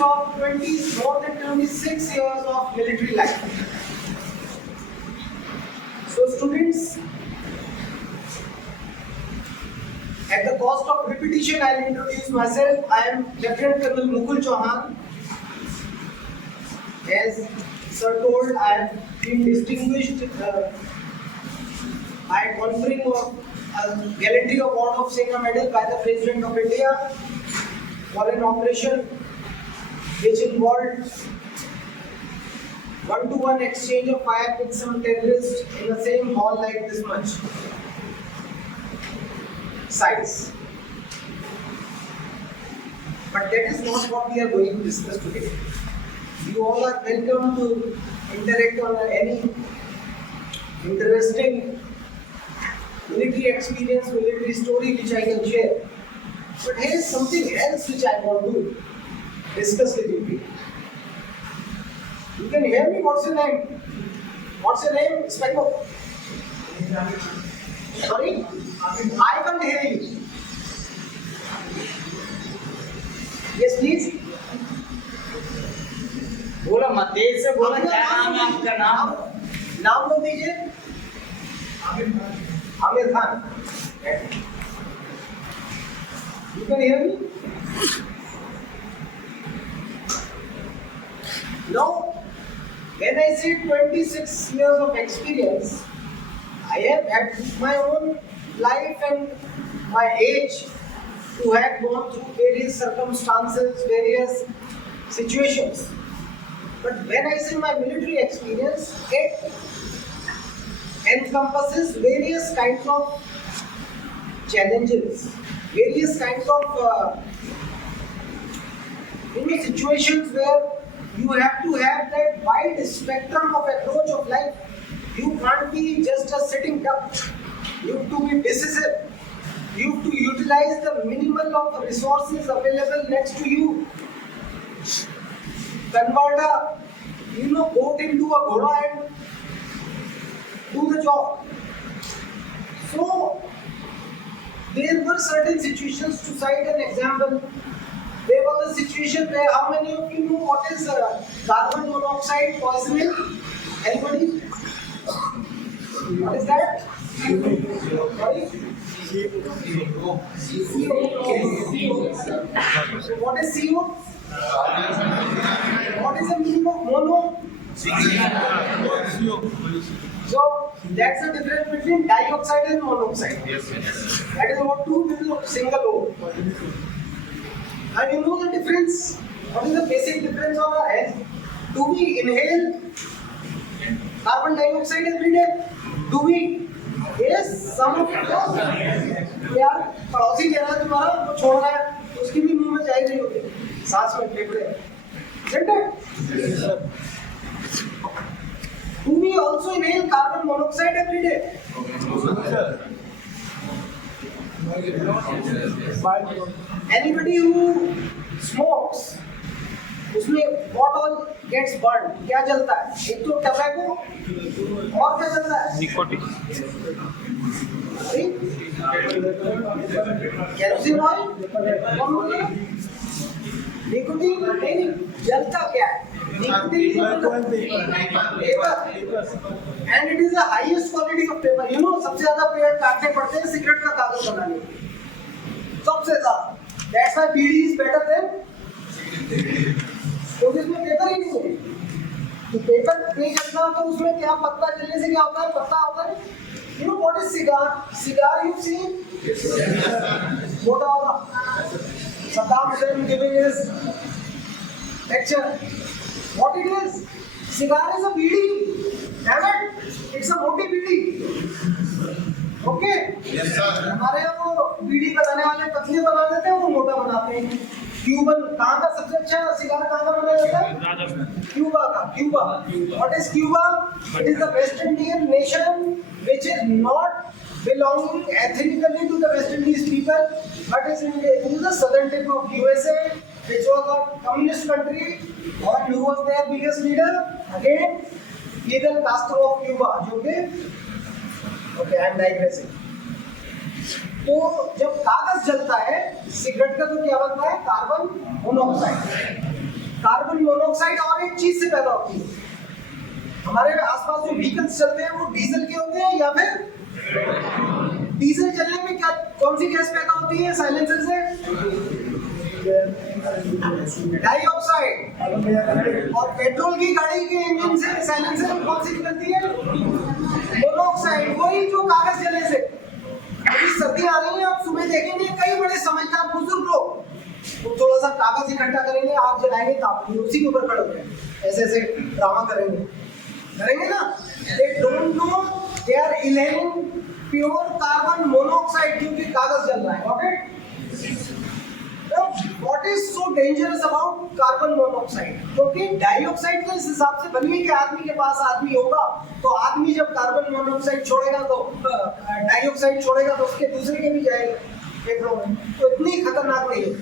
experience of more than 26 years of military life. So students, at the cost of repetition, I will introduce myself. I am Lieutenant Colonel Mukul Chauhan. As sir told, I have been distinguished by conferring of Gallantry Award of Sena Medal by the President of India for an operation which involved one-to-one exchange of fire with some terrorists in the same hall like this much size. But that is not what we are going to discuss today. You all are welcome to interact on any interesting military experience, military story which I can share. But here is something else which I want to discuss with you people. You can hear me? What's your name? What's your name? Speko. Sorry? I can't hear you. Yes, please. बोलो मत तेज से बोलो क्या नाम है आपका नाम बोल दीजिए Aamir Khan You can hear me? Now, when I say 26 years of experience, I have had my own life and my age to have gone through various circumstances, various situations. But when I say my military experience, it encompasses various kinds of challenges, various kinds of situations where you have to have that wide spectrum of approach of life. You can't be just a sitting duck. You have to be decisive. You have to utilize the minimal of resources available next to you. Convert a goat into a ghoda and do the job. So there were certain situations. To cite an example, there was a situation where, how many of you know what is carbon monoxide poisoning? Anybody? What is that? Sorry? CO. What is CO? What is the meaning of mono? So that's the difference between dioxide and monoxide. That is what two means of single O. And you know the difference? What is the basic difference of our health? Do we inhale carbon dioxide every day? Do we? Yes, some of us. यार पड़ोसी कह रहा है तुम्हारा वो छोड़ रहा है उसकी भी मुंह में जाए नहीं होती सांस में फेफड़े isn't it? Do we also inhale carbon monoxide every day? Anybody who smokes, उसमें what all gets burned? क्या जलता है? एक तो टबैको और क्या जलता है? निकोटीन कैरोसिन ऑयल निकोटीन नहीं जलता क्या है? And it is the highest quality of paper. You know, सबसे ज़्यादा पेड़ काटने पड़ते हैं सिगरेट का कागज बनाने में. सबसे ज़्यादा. That's why bidi is better than. क्योंकि इसमें पेपर ही नहीं है. तो पेपर नहीं जलना तो उसमें क्या पत्ता जलने से क्या होता है? पत्ता होता है. You know what is cigar? Cigar you see? What are Saddam Hussein giving his lecture? What it is? Cigar is a beedi. Damn it! It's a moti beedi. Okay? Yes, sir. हमारे यहाँ वो बीड़ी बनाने वाले पतले बना देते हैं वो मोटा बनाते हैं. क्यूबन कहाँ का सबसे अच्छा सिगार कहाँ का बनाया जाता है? क्यूबा का. Cuba. What is Cuba? It is the West Indian nation which is not belonging ethnically to the West Indies people, but is in the southern tip of USA, which was a communist country. And who was their biggest leader? Again, Fidel Castro of Cuba. Okay, I am digressing. तो जब कागज जलता है cigarette का तो क्या बनता है? Carbon monoxide. कार्बन मोनोऑक्साइड और एक चीज से पैदा होती है। हमारे आसपास जो व्हीकल्स चलते हैं वो डीजल के होते हैं या फिर डीजल चलने में क्या कौन सी गैस पैदा होती है साइलेंसर से? डाइऑक्साइड। और पेट्रोल की गाड़ी के इंजन से साइलेंसर में कौन सी निकलती है? मोनोऑक्साइड। वही जो कागज जलने से। अभी सर्दी आ रही है, आप सुबह देखेंगे कई बड़े समझदार बुजुर्ग लोग वो थोड़ा सा कागज इकट्ठा करेंगे, आग जलाएंगे, ताप उसी के ऊपर खड़े होंगे, ऐसे ऐसे ड्रामा करेंगे ना। They don't know they are inhaling pure carbon monoxide क्योंकि कागज जल रहा है। Got it? What is so dangerous about carbon monoxide? क्योंकि डाइऑक्साइड तो इस हिसाब से बनी है कि आदमी के पास आदमी होगा तो आदमी जब कार्बन मोनोऑक्साइड छोड़ेगा तो डाइऑक्साइड छोड़ेगा तो उसके दूसरे के भी जाएगा पेट्रोल में, तो इतनी खतरनाक नहीं है।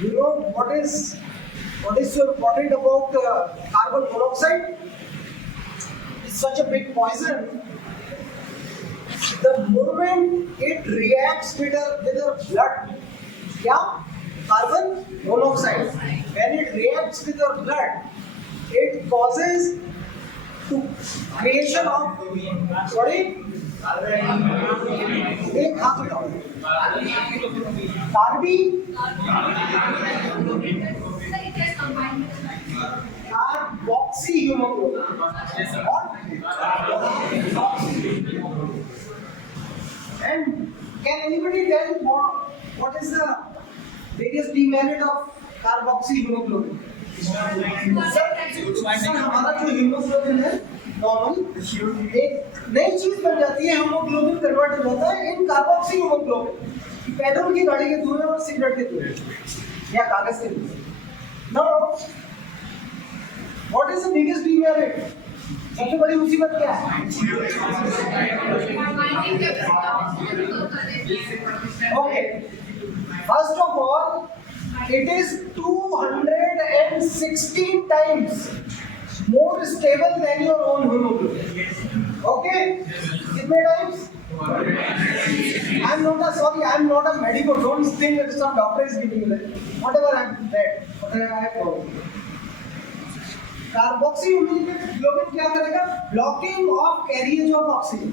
You know what is so important about carbon monoxide? It's such a big poison. The moment it reacts with our blood, yeah, carbon monoxide. When it reacts with our blood, it causes to creation of sorry. एक हाथ उठाओ। Karbi carboxy haemoglobin and can anybody tell what is the biggest demerit of carboxy hemoglobin? Sir हमारा जो haemoglobin है normal एक नई चीज बन जाती है, हीमोग्लोबिन कन्वर्ट हो जाता है इन कार्बोक्सी हीमोग्लोबिन। पेट्रोल की गाड़ी के धुएं और सिगरेट के धुएं या कागज के धुएं। Now what is the biggest demerit? सबसे बड़ी मुसीबत क्या है? Okay, first of all it is 216 times more stable than your own hemoglobin. Okay, कितने times? I'm not a medical. Don't think that some doctor is giving you that. Whatever I'm read, whatever I have told. Carboxy haemoglobin क्या करेगा? Blocking of carriage of oxygen,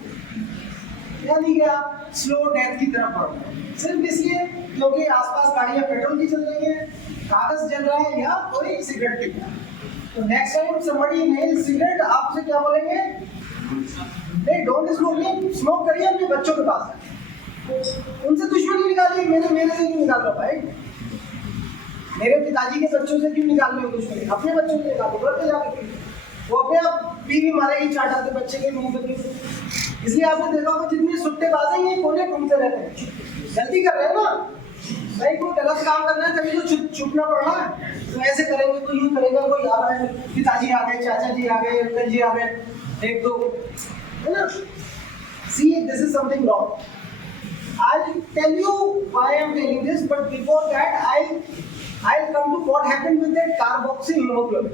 यानी कि आप slow death की तरफ बढ़ रहे हैं सिर्फ इसलिए क्योंकि आसपास गाड़ियां पेट्रोल की चल रही हैं, कागज जल रहा है या कोई सिगरेट पी रहा है। तो next time somebody inhales cigarette, आपसे क्या बोलेंगे? नहीं, डोंट स्मोक। नहीं, स्मोक करिए अपने बच्चों के पास, उनसे दुश्मनी निकालिए। मेरे से क्यों निकाल रहा भाई? मेरे पिताजी के बच्चों से क्यों निकाल रहे हो दुश्मनी? अपने बच्चों से निकालो, घर पे जाकर वो अपने आप बीवी मारेगी, चाटा के बच्चे के मुंह पे। इसलिए आपने देखा होगा जितने सुट्टेबाज हैं ये कोने घूमते रहते हैं, गलती कर रहे हैं ना भाई, कोई गलत काम करना है तभी तो छुपना पड़ रहा है। तो ऐसे करेंगे, कोई यूं करेगा, कोई आ रहा है, पिताजी आ गए, चाचा जी आ गए, अंकल जी आ गए, एक दो, है ना? See, this is something wrong. I'll tell you why I'm telling this, but before that, I'll come to what happened with that carboxy hemoglobin.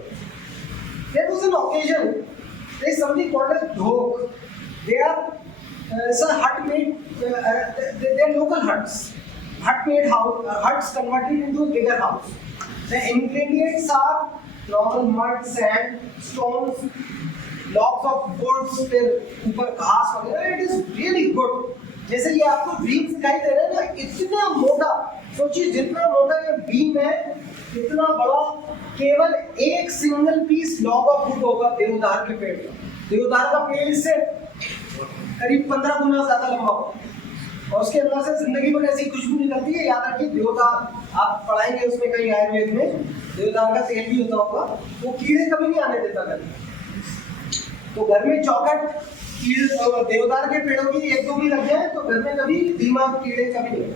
There was an occasion. There is something called as dhok. They are hut made. They are local huts. Hut made huts converted into a bigger house. The ingredients are normal mud, sand, stones, logs of wood, फिर ऊपर घास वगैरह. It is really good. जैसे ये आपको beam दिखाई दे रहा है ना, इतना मोटा, सोचिए जितना मोटा ये बीम है, इतना बड़ा केवल एक single piece log of wood होगा देवदार के पेड़ का। देवदार का पेड़ इससे करीब 15 गुना ज्यादा लंबा होगा और उसके अंदर से जिंदगी भर ऐसी खुशबू निकलती है। याद रखिए, देवदार आप पढ़ाएंगे उसमें कहीं आयुर्वेद में, देवदार का तेल भी होता होगा, वो कीड़े कभी नहीं आने देता घर में। तो घर में चौखट देवदार के पेड़ों की एक दो भी लग जाए तो घर में कभी दिमाग कीड़े कभी नहीं।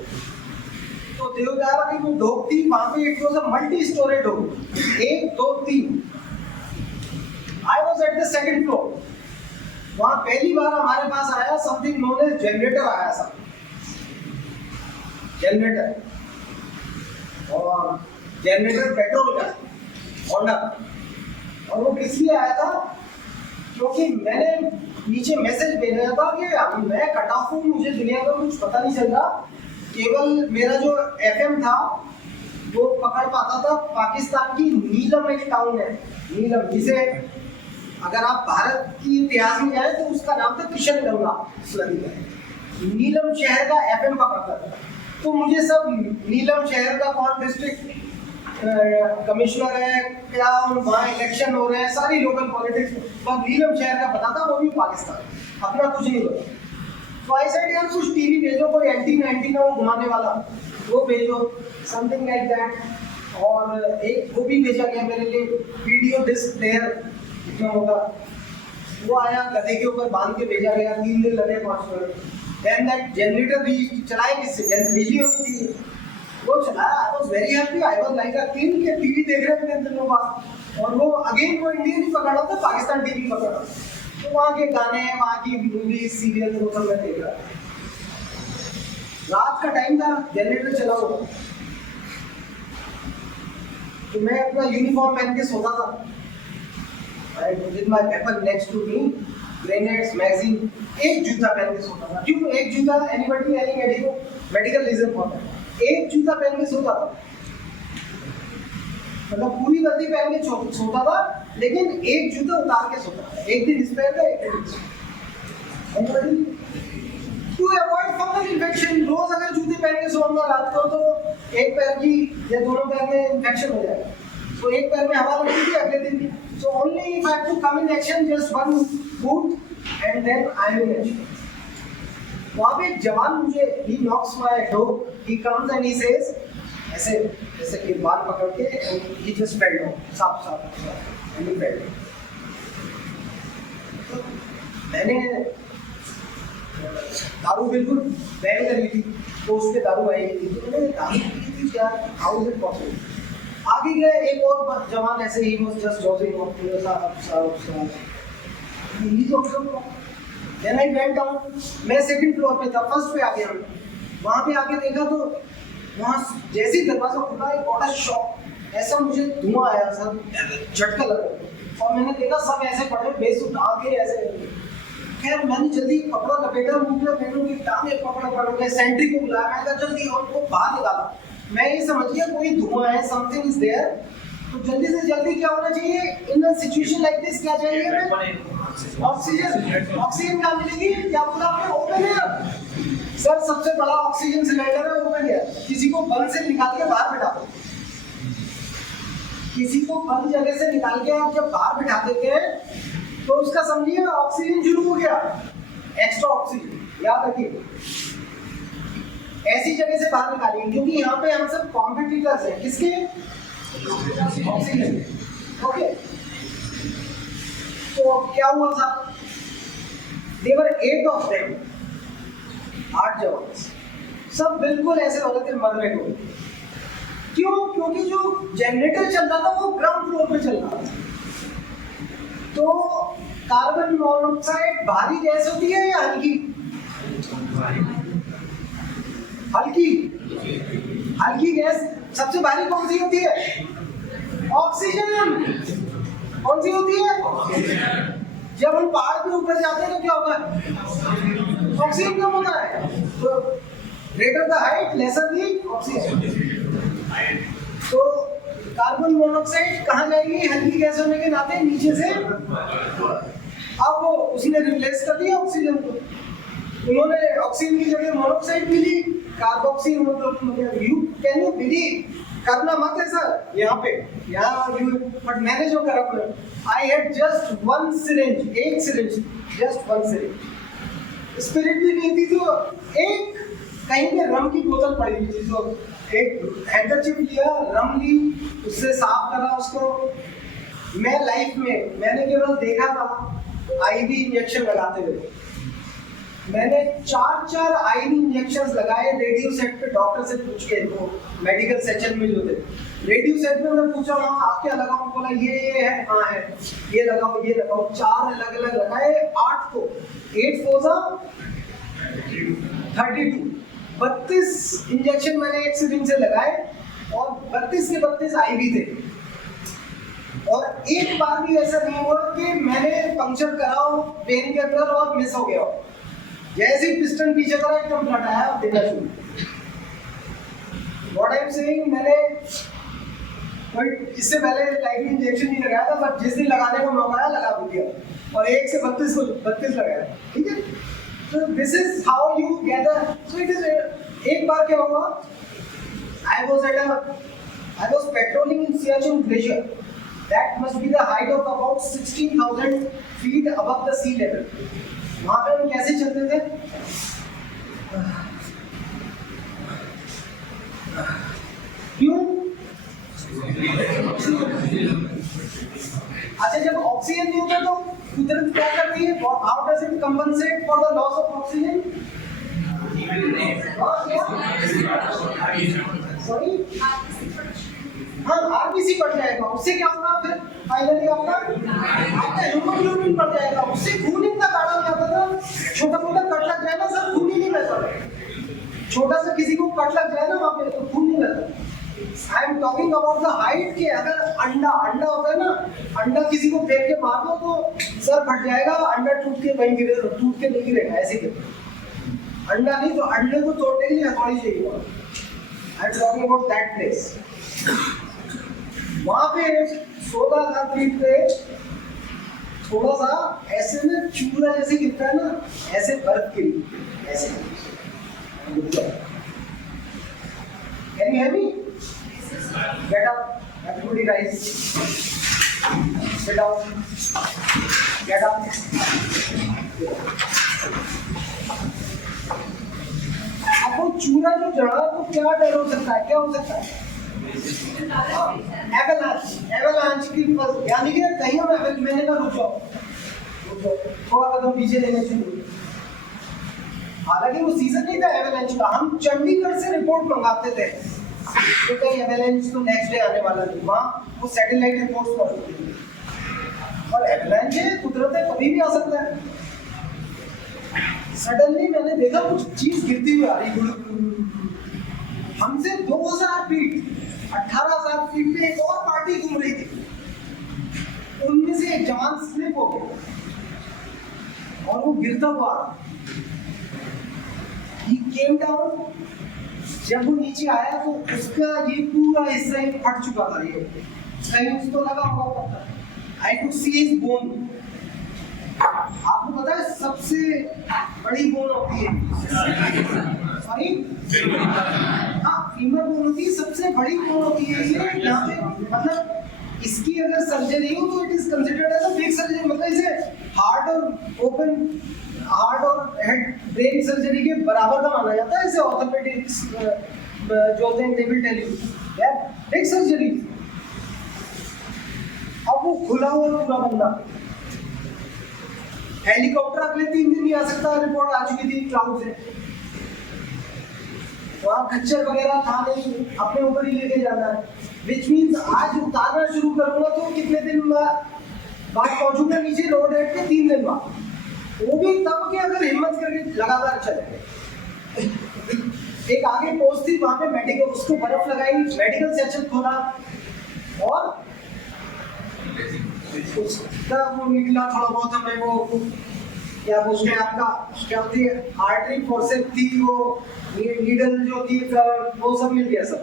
तो देवदार की जो ढोक थी वहां पे एक मल्टी स्टोरेज ढोक, 1 2 3। I was at the second floor. वहां पहली बार हमारे पास आया समथिंग नोन एज जनरेटर आया था, जनरेटर, और जनरेटर पेट्रोल का होंडा। और वो किस लिए आया था? क्योंकि मैंने नीचे मैसेज भेजा था कि मैं कट ऑफ हूँ, मुझे दुनिया का कुछ पता नहीं चल रहा, केवल मेरा जो एफएम था वो पकड़ पाता था। पाकिस्तान की नीलम एक टाउन है, नीलम, जिसे अगर आप भारत की इतिहास में जाए तो उसका नाम था किशनगंगा नदी का। नीलम शहर का एफएम पकड़ता था। तो मुझे सब नीलम शहर का कौन डिस्ट्रिक्ट कमिश्नर है, क्या वहाँ इलेक्शन हो रहे हैं, सारी लोकल पॉलिटिक्स, बस नीलम शहर का पता था, वो भी पाकिस्तान, अपना कुछ नहीं पता। तो आई सेड यार कुछ टीवी भेजो, कोई एंटीना वो घुमाने वाला वो भेजो, समथिंग लाइक दैट। और एक वो भी भेजा गया मेरे लिए, वीडियो डिस्क प्लेयर जो होगा वो आया, गधे के ऊपर बांध के भेजा गया, 3 दिन लगे पहुंचने। देन दैट जनरेटर भी चलाए किससे, बिजली होनी चाहिए, वो चलाया। I was very happy, I was like a king के टीवी देख रहे थे दिनों बाद। और वो अगेन वो इंडियन ही पकड़ा था, पाकिस्तान टीवी पकड़ा, तो वहाँ के गाने, वहाँ की मूवी सीरियल वो सब मैं देख रहा। रात का टाइम था, जनरेटर चला हुआ, तो मैं अपना यूनिफॉर्म पहन के सोता था। With my weapon next to me, grenades, magazine, एक जूता पहन के सोता था। क्यों एक जूता? Anybody any medical reason for that? एक जूता पहन के सोता था, मतलब पूरी वर्दी पहन के सोता था, लेकिन एक जूता उतार के सोता था। एक दिन इस पैर का, एक दिन इस पैर। To avoid fungal infection, रोज अगर जूते पहन के सोऊंगा रात को तो एक पैर की या दोनों पैर में इन्फेक्शन हो जाएगा। तो एक पैर में हवा लगती थी, अगले दिन so only if I have to come in action, just one boot and then I am in action. वहाँ पे एक जवान मुझे, he knocks my door, he comes and he says, ऐसे ऐसे कि बाल पकड़ के, and he just fell down, साफ and he fell down. तो मैंने दारू बिल्कुल बैन करी थी, तो उस पे दारू आई थी, तो मैंने दारू पी थी क्या, how is it possible? आगे गए, एक और जवान ऐसे ही was just jogging off to the साहब he's also wrong. Then I went down, मैं सेकंड फ्लोर पे था, फर्स्ट पे आ गया। वहाँ पे आके देखा तो वहाँ जैसे ही दरवाजा खुला, एक बड़ा शॉक, ऐसा मुझे धुआं आया, सब झटका लगा, और मैंने देखा सब ऐसे पड़े बेसुध आगे ऐसे। खैर मैंने जल्दी कपड़ा लपेटा मुंह पे, मैंने उनकी टांगे पकड़ के सेंट्री को बुलाया, मैंने कहा जल्दी और को बाहर निकाला। मैं ये समझ गया कोई धुआं है, समथिंग इज देयर। तो जल्दी से जल्दी क्या होना चाहिए इन अ सिचुएशन लाइक दिस, क्या चाहिए हमें? ऑक्सीजन। ऑक्सीजन कहाँ मिलेगी? क्या बोला आपने? Open air. सर सबसे बड़ा ऑक्सीजन सिलेंडर है ओपन एयर। किसी को बंद से निकाल के बाहर बिठा दो, किसी को बंद जगह से निकाल के आप जब बाहर बिठा देते हैं तो उसका समझिए ऑक्सीजन शुरू हो गया, एक्स्ट्रा ऑक्सीजन। याद रखिए ऐसी जगह से बाहर निकालिए, क्योंकि यहाँ पे हम सब कॉम्पिटिटर्स हैं। किसके? ऑक्सीजन। ओके, तो क्या हुआ था? देवर 8 of them, 8 जवान, सब बिल्कुल ऐसे हो रहे थे मरने को। क्यों? क्योंकि जो जनरेटर चल रहा था वो ग्राउंड फ्लोर पे चल रहा था। तो कार्बन मोनोऑक्साइड भारी गैस होती है या हल्की? हल्की। हल्की गैस सबसे भारी कौन सी होती है? ऑक्सीजन। कौन सी होती है? जब हम पहाड़ के ऊपर जाते हैं तो क्या होता है? ऑक्सीजन कम होता है। तो greater the height lesser the oxygen. तो कार्बन मोनोऑक्साइड कहाँ जाएगी? हल्की गैस होने के नाते नीचे से। अब वो उसने रिप्लेस कर दिया ऑक्सीजन को। उन्होंने ऑक्सीजन की जगह मोनोऑक्साइड मिली, कार्बोक्सिल। मतलब यू कैन यू बिलीव, करना मत है सर यहाँ पे, यहाँ यू, बट मैंने जो करा, आई हैड जस्ट 1 syringe, एक सिरिंज, जस्ट 1 syringe। स्पिरिट भी नहीं थी, तो एक कहीं पे रम की बोतल पड़ी हुई थी, तो एक हैंडकरचिप लिया, रम ली, उससे साफ करा उसको। मैं लाइफ में मैंने केवल देखा था आईवी इंजेक्शन लगाते हुए। मैंने 4 आईवी इंजेक्शंस लगाए रेडियो सेट पे, डॉक्टर से पूछ के, वो मेडिकल सेक्शन में जो थे रेडियो सेट में, मैं पूछा वहाँ आप क्या लगाओ? बोला ये है, हाँ है, ये लगाओ, ये लगाओ। 4 अलग अलग लगाए, 8 को 8 फोजा 32, 32 इंजेक्शन मैंने एक सिरिंज से लगाए, और 32 के 32 आईवी थे। और एक बार भी ऐसा नहीं हुआ कि मैंने पंक्चर कराओ पेन के अंदर और मिस हो गया हो। जैसे ही पिस्टन पीछे करा एकदम फ्लट आया, देना शुरू। व्हाट आई एम सेइंग, मैंने इससे पहले लाइफ इंजेक्शन नहीं लगाया था, बट जिस दिन लगाने का मौका आया लगा भी दिया और 1 से 32 लगाया, ठीक है। तो this is how you gather. So it is, एक बार क्या हुआ, I was patrolling in Siachen glacier, that must be the height of about 16,000 feet above the sea level. वहां पे हम कैसे चलते थे, क्यों? अच्छा, जब ऑक्सीजन नहीं होता तो कुदरत क्या करती है, how does it compensate for the loss of oxygen? Sorry, हाँ, आरबीसी बढ़ जाएगा, उससे क्या होगा फिर फाइनली आपका हीमोग्लोबिन बढ़ जाएगा, उससे खून इतना गाढ़ा हो जाता था, छोटा मोटा कट लग जाए ना सर, खून ही नहीं बहता। छोटा सा किसी को कट लग जाए ना वहाँ पे तो खून नहीं बहता। I am talking about the height के, अगर अंडा होता है ना, अंडा किसी को फेंक के मार दो तो सर फट जाएगा, अंडा टूट के वहीं गिरे, टूट के नहीं गिरेगा, ऐसे गिरे। अंडा नहीं तो अंडे को तोड़ने के लिए हथौड़ी चाहिए। I am talking about that place. वहां पे 16,000 फीट पे थोड़ा सा ऐसे में चूरा जैसे गिरता है ना, ऐसे बर्फ गिरी, ऐसे। Can you hear me? Get up, everybody rise. Sit down. Get up. अब वो चूरा जो जड़ा तो क्या डर हो सकता है, क्या हो सकता है? एवलांच की, यानी कि कहीं हम मैंने कहा रुक जाओ, थोड़ा कदम पीछे लेने शुरू। हालांकि वो सीजन नहीं था एवलांच का, हम चंडीगढ़ से रिपोर्ट मंगाते थे कि कहीं एवलांच तो नेक्स्ट डे आने वाला नहीं, वहाँ वो सैटेलाइट रिपोर्ट्स मौजूद थी। और एवलांच है, कुदरत है, कभी भी आ सकता है। सडनली मैंने देखा कुछ चीज गिरती हुई आ रही, हमसे 2000 फीट 18,000 फीट पे एक और पार्टी घूम रही थी, उनमें से एक जवान स्लिप हो गया और वो गिरता हुआ he came down। जब वो नीचे आया तो उसका ये पूरा हिस्सा ही फट चुका था, ये कहीं उसको लगा होगा पत्थर। I could see his bone। आपको पता है सबसे बड़ी बोन होती है, सॉरी, हाँ, फीमर बोन होती है, सबसे बड़ी बोन होती है ये यहाँ पे। मतलब इसकी अगर सर्जरी हो तो it is considered as a big surgery, मतलब इसे हार्ट और ओपन हार्ट और हेड ब्रेन सर्जरी के बराबर का माना जाता है। इसे ऑर्थोपेडिक्स जो होते हैं दे विल टेल यू यार बिग सर्जरी। अब वो खुला हुआ पूरा बंदा, हेलीकॉप्टर अगले 3 दिन नहीं आ सकता, रिपोर्ट आ चुकी थी क्लाउड से। वहाँ खच्चर वगैरह था नहीं, अपने ऊपर ही लेके जाना है, विच मीन्स आज उतारना शुरू करूंगा तो कितने दिन बाद पहुंचूंगा नीचे, रोड हेड पे 3 दिन बाद, वो भी तब कि अगर हिम्मत करके लगातार चले। एक आगे पोस्ट थी, वहां पे मेडिकल, उसको बर्फ लगाई, मेडिकल सेक्शन खोला और उसका वो निकला थोड़ा बहुत, हमें वो क्या बोलते हैं आपका, क्या होती है आर्टरी फोर्सेप थी, वो नीडल जो थी वो सब मिल गया सब।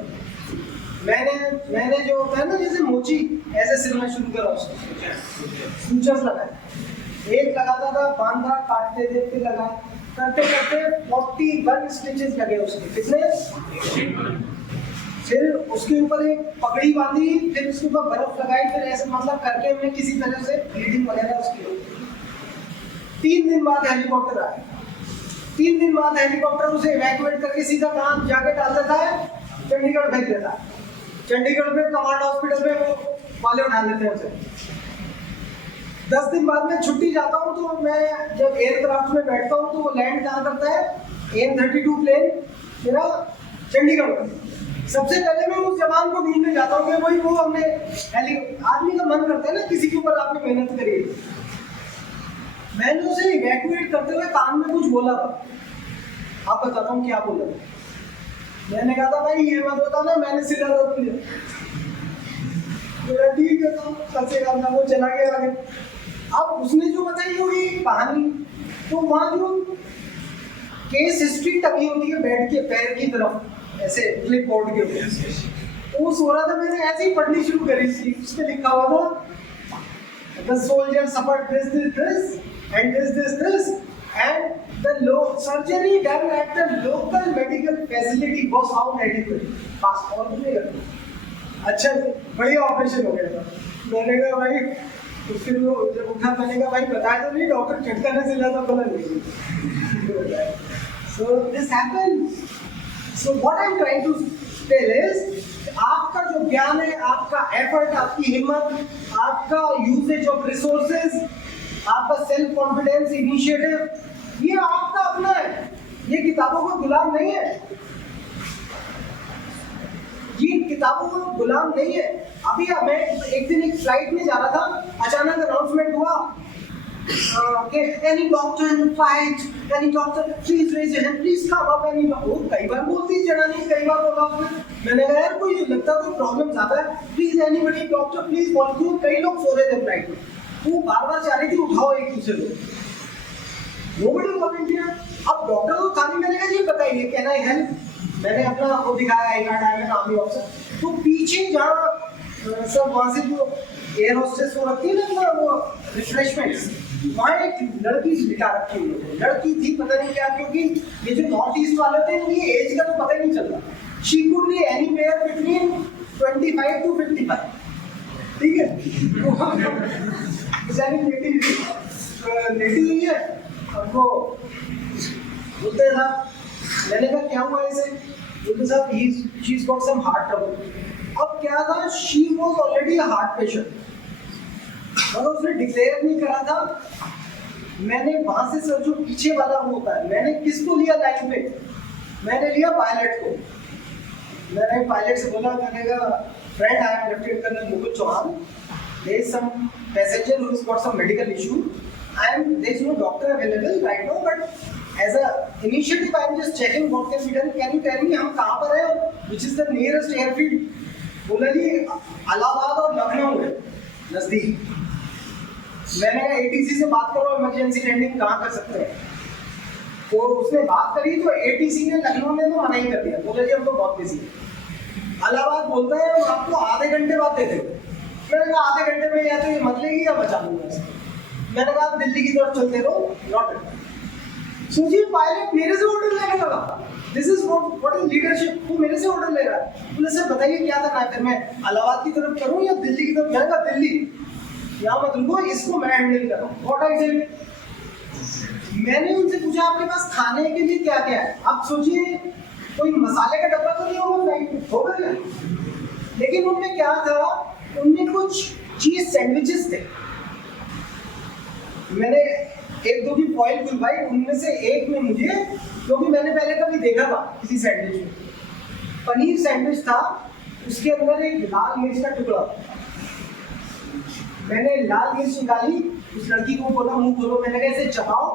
मैंने जो होता है ना जैसे मोची ऐसे सिलना शुरू करा, उसको सूचर्स लगाए, एक लगाता था, बांधा, काटते थे, फिर लगा, करते करते 41 स्टिचेस लगे उसके। कितने? फिर उसके ऊपर एक पगड़ी बांधी, फिर उसके ऊपर बर्फ लगाई, फिर ऐसे मतलब करके हमने किसी तरह से ब्लीडिंग वगैरह उसकी। 3 दिन बाद हेलीकॉप्टर आया, 3 दिन बाद हेलीकॉप्टर उसे इवैक्यूएट करके सीधा कहाँ जाके डाल देता है, चंडीगढ़ भेज देता है। चंडीगढ़ में कमांड हॉस्पिटल में वो वाले उठा लेते हैं उसे। 10 दिन बाद मैं छुट्टी जाता हूँ तो मैं जब एयरक्राफ्ट में बैठता हूँ तो वो लैंड कहाँ करता है, AN-32 प्लेन मेरा चंडीगढ़ में। सबसे पहले मैं उस जवान को ढूंढने जाता हूँ कि वही वो हमने, आदमी का मन करता है ना किसी के ऊपर आपने मेहनत करी। मैंने उसे इवैक्यूएट करते हुए कान में कुछ बोला था, आप बताता हूँ क्या बोला था। मैंने कहा था भाई ये मत बता ना मैंने सिखाया था तुझे। तो ठीक है तो फंसेगा ना, वो चला गया आगे। अब उसने जो बताई होगी कहानी, तो वहाँ जो केस हिस्ट्री टकी होती है बेड के पैर की तरफ ऐसे क्लिप बोर्ड के ऊपर, वो सो रहा था, मैंने ऐसे ही पढ़नी शुरू करी थी, उस पे लिखा हुआ था the soldier suffered this and this and the surgery done at the local medical facility was found adequate. बस और कुछ नहीं करना। अच्छा बढ़िया ऑपरेशन हो गया था। मैंने कहा भाई, तो फिर वो जब उठा, मैंने कहा भाई बताया तो नहीं, डॉक्टर चटकाने से ज़्यादा बोला नहीं। So this happens. So what I'm trying to tell is, आपका जो ज्ञान है, आपका एफर्ट, आपकी हिम्मत, आपका यूसेज ऑफ रिसोर्सेज, आपका सेल्फ कॉन्फिडेंस, इनिशिएटिव, ये आपका अपना है, ये किताबों का गुलाम नहीं है, ये किताबों का गुलाम नहीं है। अभी मैं एक दिन एक फ्लाइट में जा रहा था, अचानक अनाउंसमेंट हुआ कि any doctor in flight, any doctor, please raise your hand, please come up, any doctor। कई बार बोलती है जनानी, कई बार बोला उसने। मैंने कहा यार कोई लगता है कोई प्रॉब्लम ज्यादा है, please anybody doctor please volunteer. कई लोग सो रहे थे फ्लाइट में, वो बार बार चाह रही थी उठाओ एक दूसरे को, नोबडी वॉलंटियर। अब डॉक्टर तो था नहीं, मैंने कहा जी बताइए कैन आई हेल्प। मैंने अपना वो दिखाया, I card, I am an army officer. तो पीछे जहाँ सब वहाँ से जो एयर होस्टेस वो रखती है ना वो रिफ्रेशमेंट्स, वहाँ एक लड़की लिटा रखी हुई है, लड़की थी पता नहीं क्या, क्योंकि ये जो नॉर्थ ईस्ट वाले थे इनकी एज का तो पता ही नहीं चलता। She could be anywhere between 25 to 55, ठीक है। बेचारी लेटी हुई है, हमको बोलते हैं साहब, मैंने कहा क्या हुआ इसे, बोलते साहब she is got some heart trouble. अब क्या था, she was already a heart patient, मगर उसने डिक्लेयर नहीं करा था। मैंने वहां से सर जो पीछे वाला होता है, मैंने किसको लिया लाइन पे, मैंने लिया पायलट को। मैंने पायलट से बोला, मैंने कहा friend I am lieutenant colonel Mukul Chauhan, there is some passenger who has got some medical issue, I am there is no doctor available right now, but as a initiative I am just checking what can be done, can you tell me हम कहाँ पर हैं, which is the nearest airfield. बोला जी इलाहाबाद और लखनऊ है नजदीक। मैंने कहा एटीसी से बात करो, इमरजेंसी लैंडिंग कहाँ कर सकते हैं। तो उसने बात करी तो एटीसी ने लखनऊ ने तो मना ही कर दिया, बोले जी हम तो बहुत बिजी हैं। इलाहाबाद बोलता है हम आपको आधे घंटे बाद दे देंगे। मैंने कहा आधे घंटे में या तो ये मत लेगी या बचा लूंगा इसको। मैंने कहा आप दिल्ली की तरफ चलते रहो, नॉट सोचिए पायलट मेरे से ऑर्डर लेने लगा। This is what is leadership, वो मेरे से ऑर्डर ले रहा है। बोले सर बताइए क्या करना है, फिर मैं इलाहाबाद की तरफ करूँ या दिल्ली की तरफ। मैंने कहा दिल्ली, यहाँ मत रुको, इसको मैं हैंडल कर रहा हूँ। व्हाट आई डिड, मैंने उनसे पूछा आपके पास खाने के लिए क्या क्या है। आप सोचिए कोई मसाले का डब्बा तो नहीं होगा फ्लाइट में, होगा क्या, लेकिन उनमें क्या था, उनमें कुछ चीज सैंडविचेस थे। मैंने एक दो की फॉइल खुलवाई, उनमें से एक में मुझे, क्योंकि मैंने पहले कभी देखा था किसी सैंडविच में, पनीर सैंडविच था, उसके अंदर एक लाल मिर्च का टुकड़ा। मैंने लाल मिर्च निकाली, उस लड़की को बोला मुंह खोलो। मैंने कहा इसे चबाओ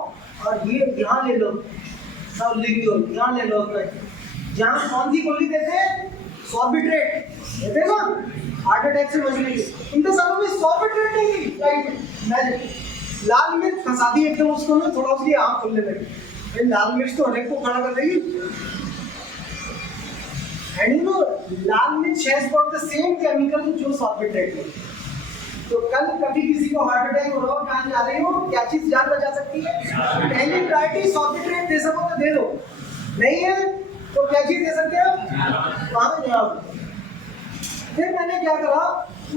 और ये यहाँ ले लो, सब लिख दो, यहाँ ले लो। जहाँ कौन सी गोली देते हैं, सॉर्बिट्रेट देते ना हार्ट अटैक से बचने के, उनके सालों में सॉर्बिट्रेट नहीं थी फ्लाइट में। मैं लाल मिर्च फंसा दी एकदम उसको ना, थोड़ा उसकी आँख खुलने लगी। लाल मिर्च तो अनेक को खड़ा कर देगी। एंड यू नो लाल मिर्च has got the same chemical जो सॉर्बिट्रेट है। तो कल कभी किसी को हार्ट अटैक हो रहा हो, कहाँ जा रही हो, क्या चीज जान बचा सकती है, पहली प्रायोरिटी सॉर्बिट्रेट दे सको तो दे दो, नहीं है तो क्या चीज दे सकते हो, वहां पे जाओ। फिर मैंने क्या करा,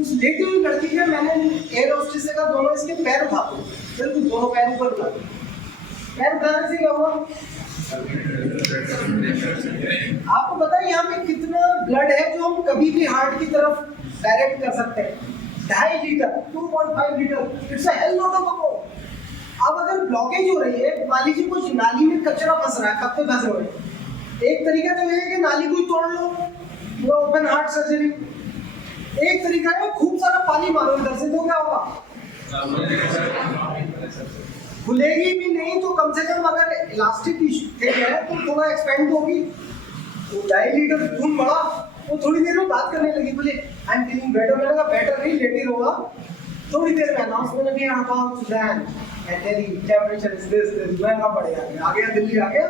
उस लेटी हुई लड़की के मैंने एयर होस्टेस से कहा दोनों इसके पैर उठा दो, बिल्कुल दोनों पैर ऊपर उठा दो। पैर उठाने से क्या हुआ, आपको पता है यहाँ पे कितना ब्लड है जो हम कभी भी हार्ट की तरफ डायरेक्ट कर सकते हैं, 2.5 litre 2.5 litre, it's a hell lot of amount. अब अगर ब्लॉकेज हो रही है, मान लीजिए कुछ नाली में कचरा फंस रहा है, कत्ते फंसे हुए, एक तरीका तो ये है कि नाली को ही तोड़ लो, वो ओपन हार्ट सर्जरी। एक तरीका है खूब सारा पानी मारो इधर से, तो क्या होगा, खुलेगी भी नहीं, तो कम से कम अगर इलास्टिक थिक है तो थोड़ा एक्सपेंड होगी। तो 2.5 लीटर खून बढ़ा, वो थोड़ी देर में बात करने लगी, बोले आई एम फीलिंग बेटर। मैंने कहा बेटर नहीं, लेटी रहोगा। थोड़ी देर में अनाउंसमेंट भी about Sudan and Delhi temperature is this मैं कहा बढ़ गया, आ गया दिल्ली आ गया।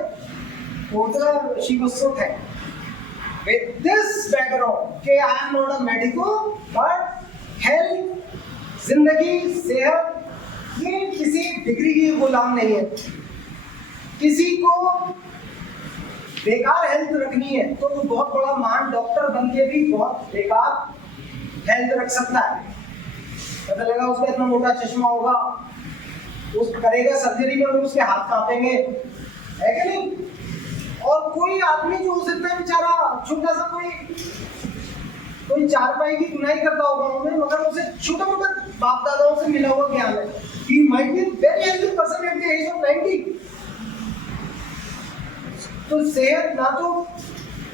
वो तो she was so thank with this background कि I am not a medico but health, जिंदगी, सेहत, ये किसी डिग्री की गुलाम नहीं है। किसी को बेकार हेल्थ रखनी है तो वो बहुत बड़ा महान डॉक्टर बन के भी बहुत बेकार हेल्थ रख सकता है। पता लगा उसका इतना मोटा चश्मा होगा, उस करेगा सर्जरी में उसके हाथ कांपेंगे, है कि नहीं? और कोई आदमी जो हो सकता है बेचारा छोटा सा कोई चारपाई की बुनाई करता होगा उन्हें, मगर उसे छोटा मोटा बाप दादाओं से मिला हुआ ज्ञान है। He might be very healthy person at the age of 90. तो सेहत ना तो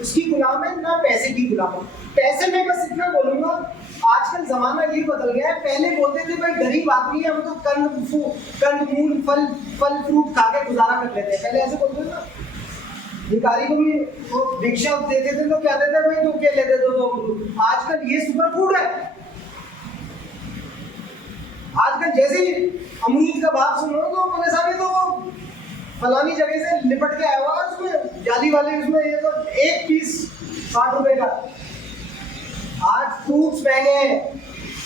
उसकी गुलाम है ना पैसे की गुलाम है। पैसे में बस इतना बोलूंगा, आजकल जमाना ये बदल गया है। पहले बोलते थे भाई गरीब आदमी है, हम तो कंद मूल फल फ्रूट खा के गुजारा कर लेते हैं, पहले ऐसे बोलते थे ना। भिखारी को भी वो भिक्षा देते थे तो क्या देते भाई, तो क्या लेते थे तो। आजकल ये सुपर फूड है। आजकल जैसे ही अमरूद का भाव सुनो तो मैंने साहब ये तो फलानी जगह से लिपट के आया हुआ है, उसमें जाली वाले, उसमें ये तो एक पीस 60 रुपए का। आज फ्रूट्स महंगे हैं,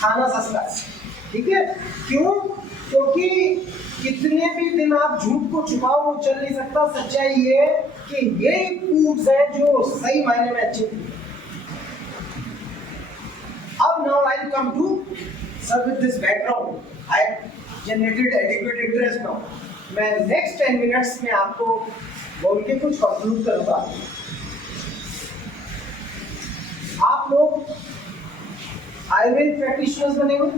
खाना सस्ता है, ठीक है? क्यों? क्योंकि कितने भी दिन आप झूठ को छुपाओ वो चल नहीं सकता। सच्चाई ये है कि ये फूड्स हैं जो सही मायने में अच्छे। अब now I will come to sir with this background I generated adequate interest now. मैं नेक्स्ट 10 मिनट्स में आपको बोल के कुछ कंक्लूड करूंगा। आप लोग आयुर्वेद प्रैक्टिशनर्स बनेंगे,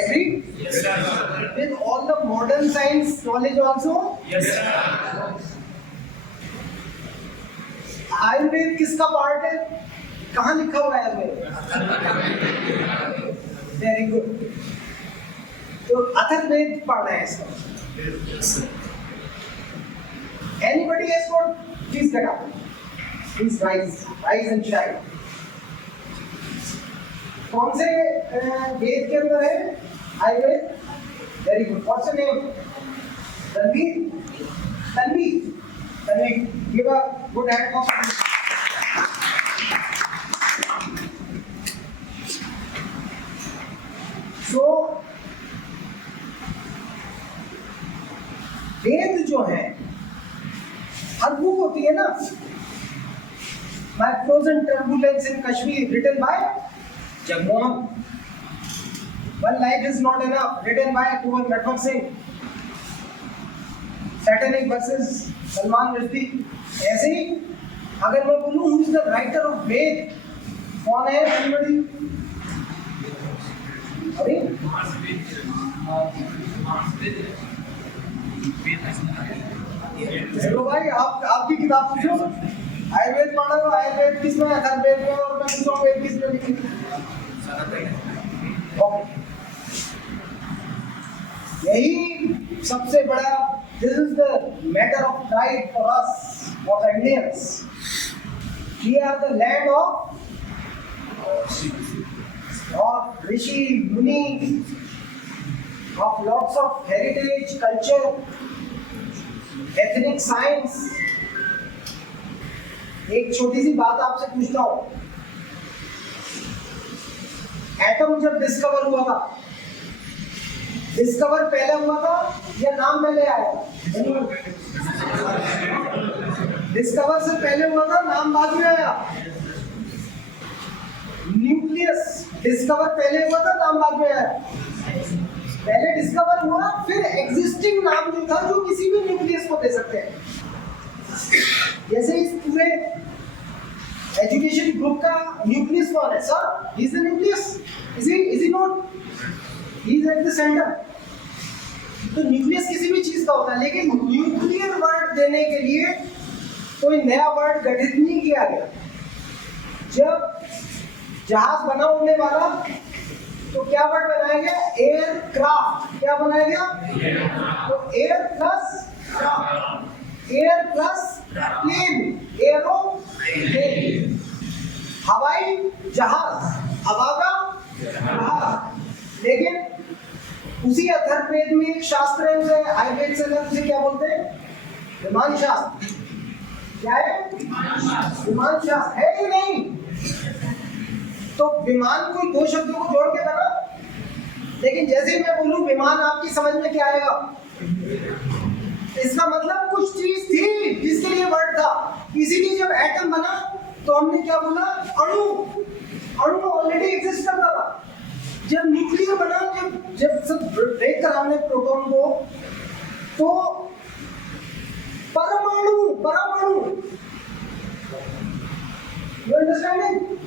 agree? Yes, sir. With all the modern science knowledge also? Yes, sir. Ayurveda किसका पार्ट है? कहाँ लिखा हुआ है आयुर्वेद? Very good. तो अथर्ववेद पढ़ना है इसका। Anybody else want? Please get up. Please rise and shine. कौन से वेद के अंदर है Ayurveda? Very good. What's your name? Tanveer. Give a good hand clap. So Veda जो है हर बुक होती है ना। My Frozen Turbulence in Kashmir written by Jagmohan. One Life is Not Enough written by Kuwar Natwar Singh. Satanic versus Salman Rushdie. ऐसे ही अगर मैं बोलूँ who is the writer of Ved, कौन है? Anybody? अरे चलो भाई आपकी किताब पूछो। आयुर्वेद पढ़ा हो, आयुर्वेद किसमें है? अथर्ववेद में। और मैं पूछूं वेद किसमें लिखी? यही सबसे बड़ा, this is the matter of pride for us for Indians. We are the land of rishi muni, of lots of heritage, culture, ethnic science. एक छोटी सी बात आपसे पूछता हूं, एटम जब डिस्कवर हुआ था, डिस्कवर पहले हुआ था या नाम पहले आया? डिस्कवर से पहले हुआ था, नाम बाद में आया। न्यूक्लियस डिस्कवर पहले हुआ था, नाम बाद में आया। पहले डिस्कवर हुआ, फिर एग्जिस्टिंग नाम जो था, जो किसी भी न्यूक्लियस को दे सकते हैं। जैसे इस पूरे एजुकेशन ग्रुप का न्यूक्लियस कौन है? Sir, he is the nucleus. Is he not? He is at the centre. तो न्यूक्लियस किसी भी चीज का होता है, लेकिन न्यूक्लियर वर्ड देने के लिए कोई नया वर्ड गठित नहीं किया गया। जब जहाज बना उड़ने वाला तो क्या वर्ड बनाया गया? एयरक्राफ्ट। क्या बनाया गया? तो air plus craft, air plus plane, aeroplane. हवाई जहाज, हवा का जहाज। लेकिन उसी अथर्ववेद में एक शास्त्र है, उसे आयुर्वेद से अलग उसे क्या बोलते हैं? विमान शास्त्र। क्या है? विमान शाह है ही नहीं। तो विमान कोई दो शब्दों को जोड़ के बना, लेकिन जैसे ही मैं बोलूं विमान, आपकी समझ में क्या आएगा? इसका मतलब कुछ चीज थी जिसके लिए वर्ड था। इसीलिए जब एटम बना तो हमने क्या बोला? अणु। अणु ऑलरेडी एग्जिस्ट करता था। जब न्यूक्लियर बना, जब सब ब्रेक करा हमने प्रोटॉन को, तो परमाणु। You understanding?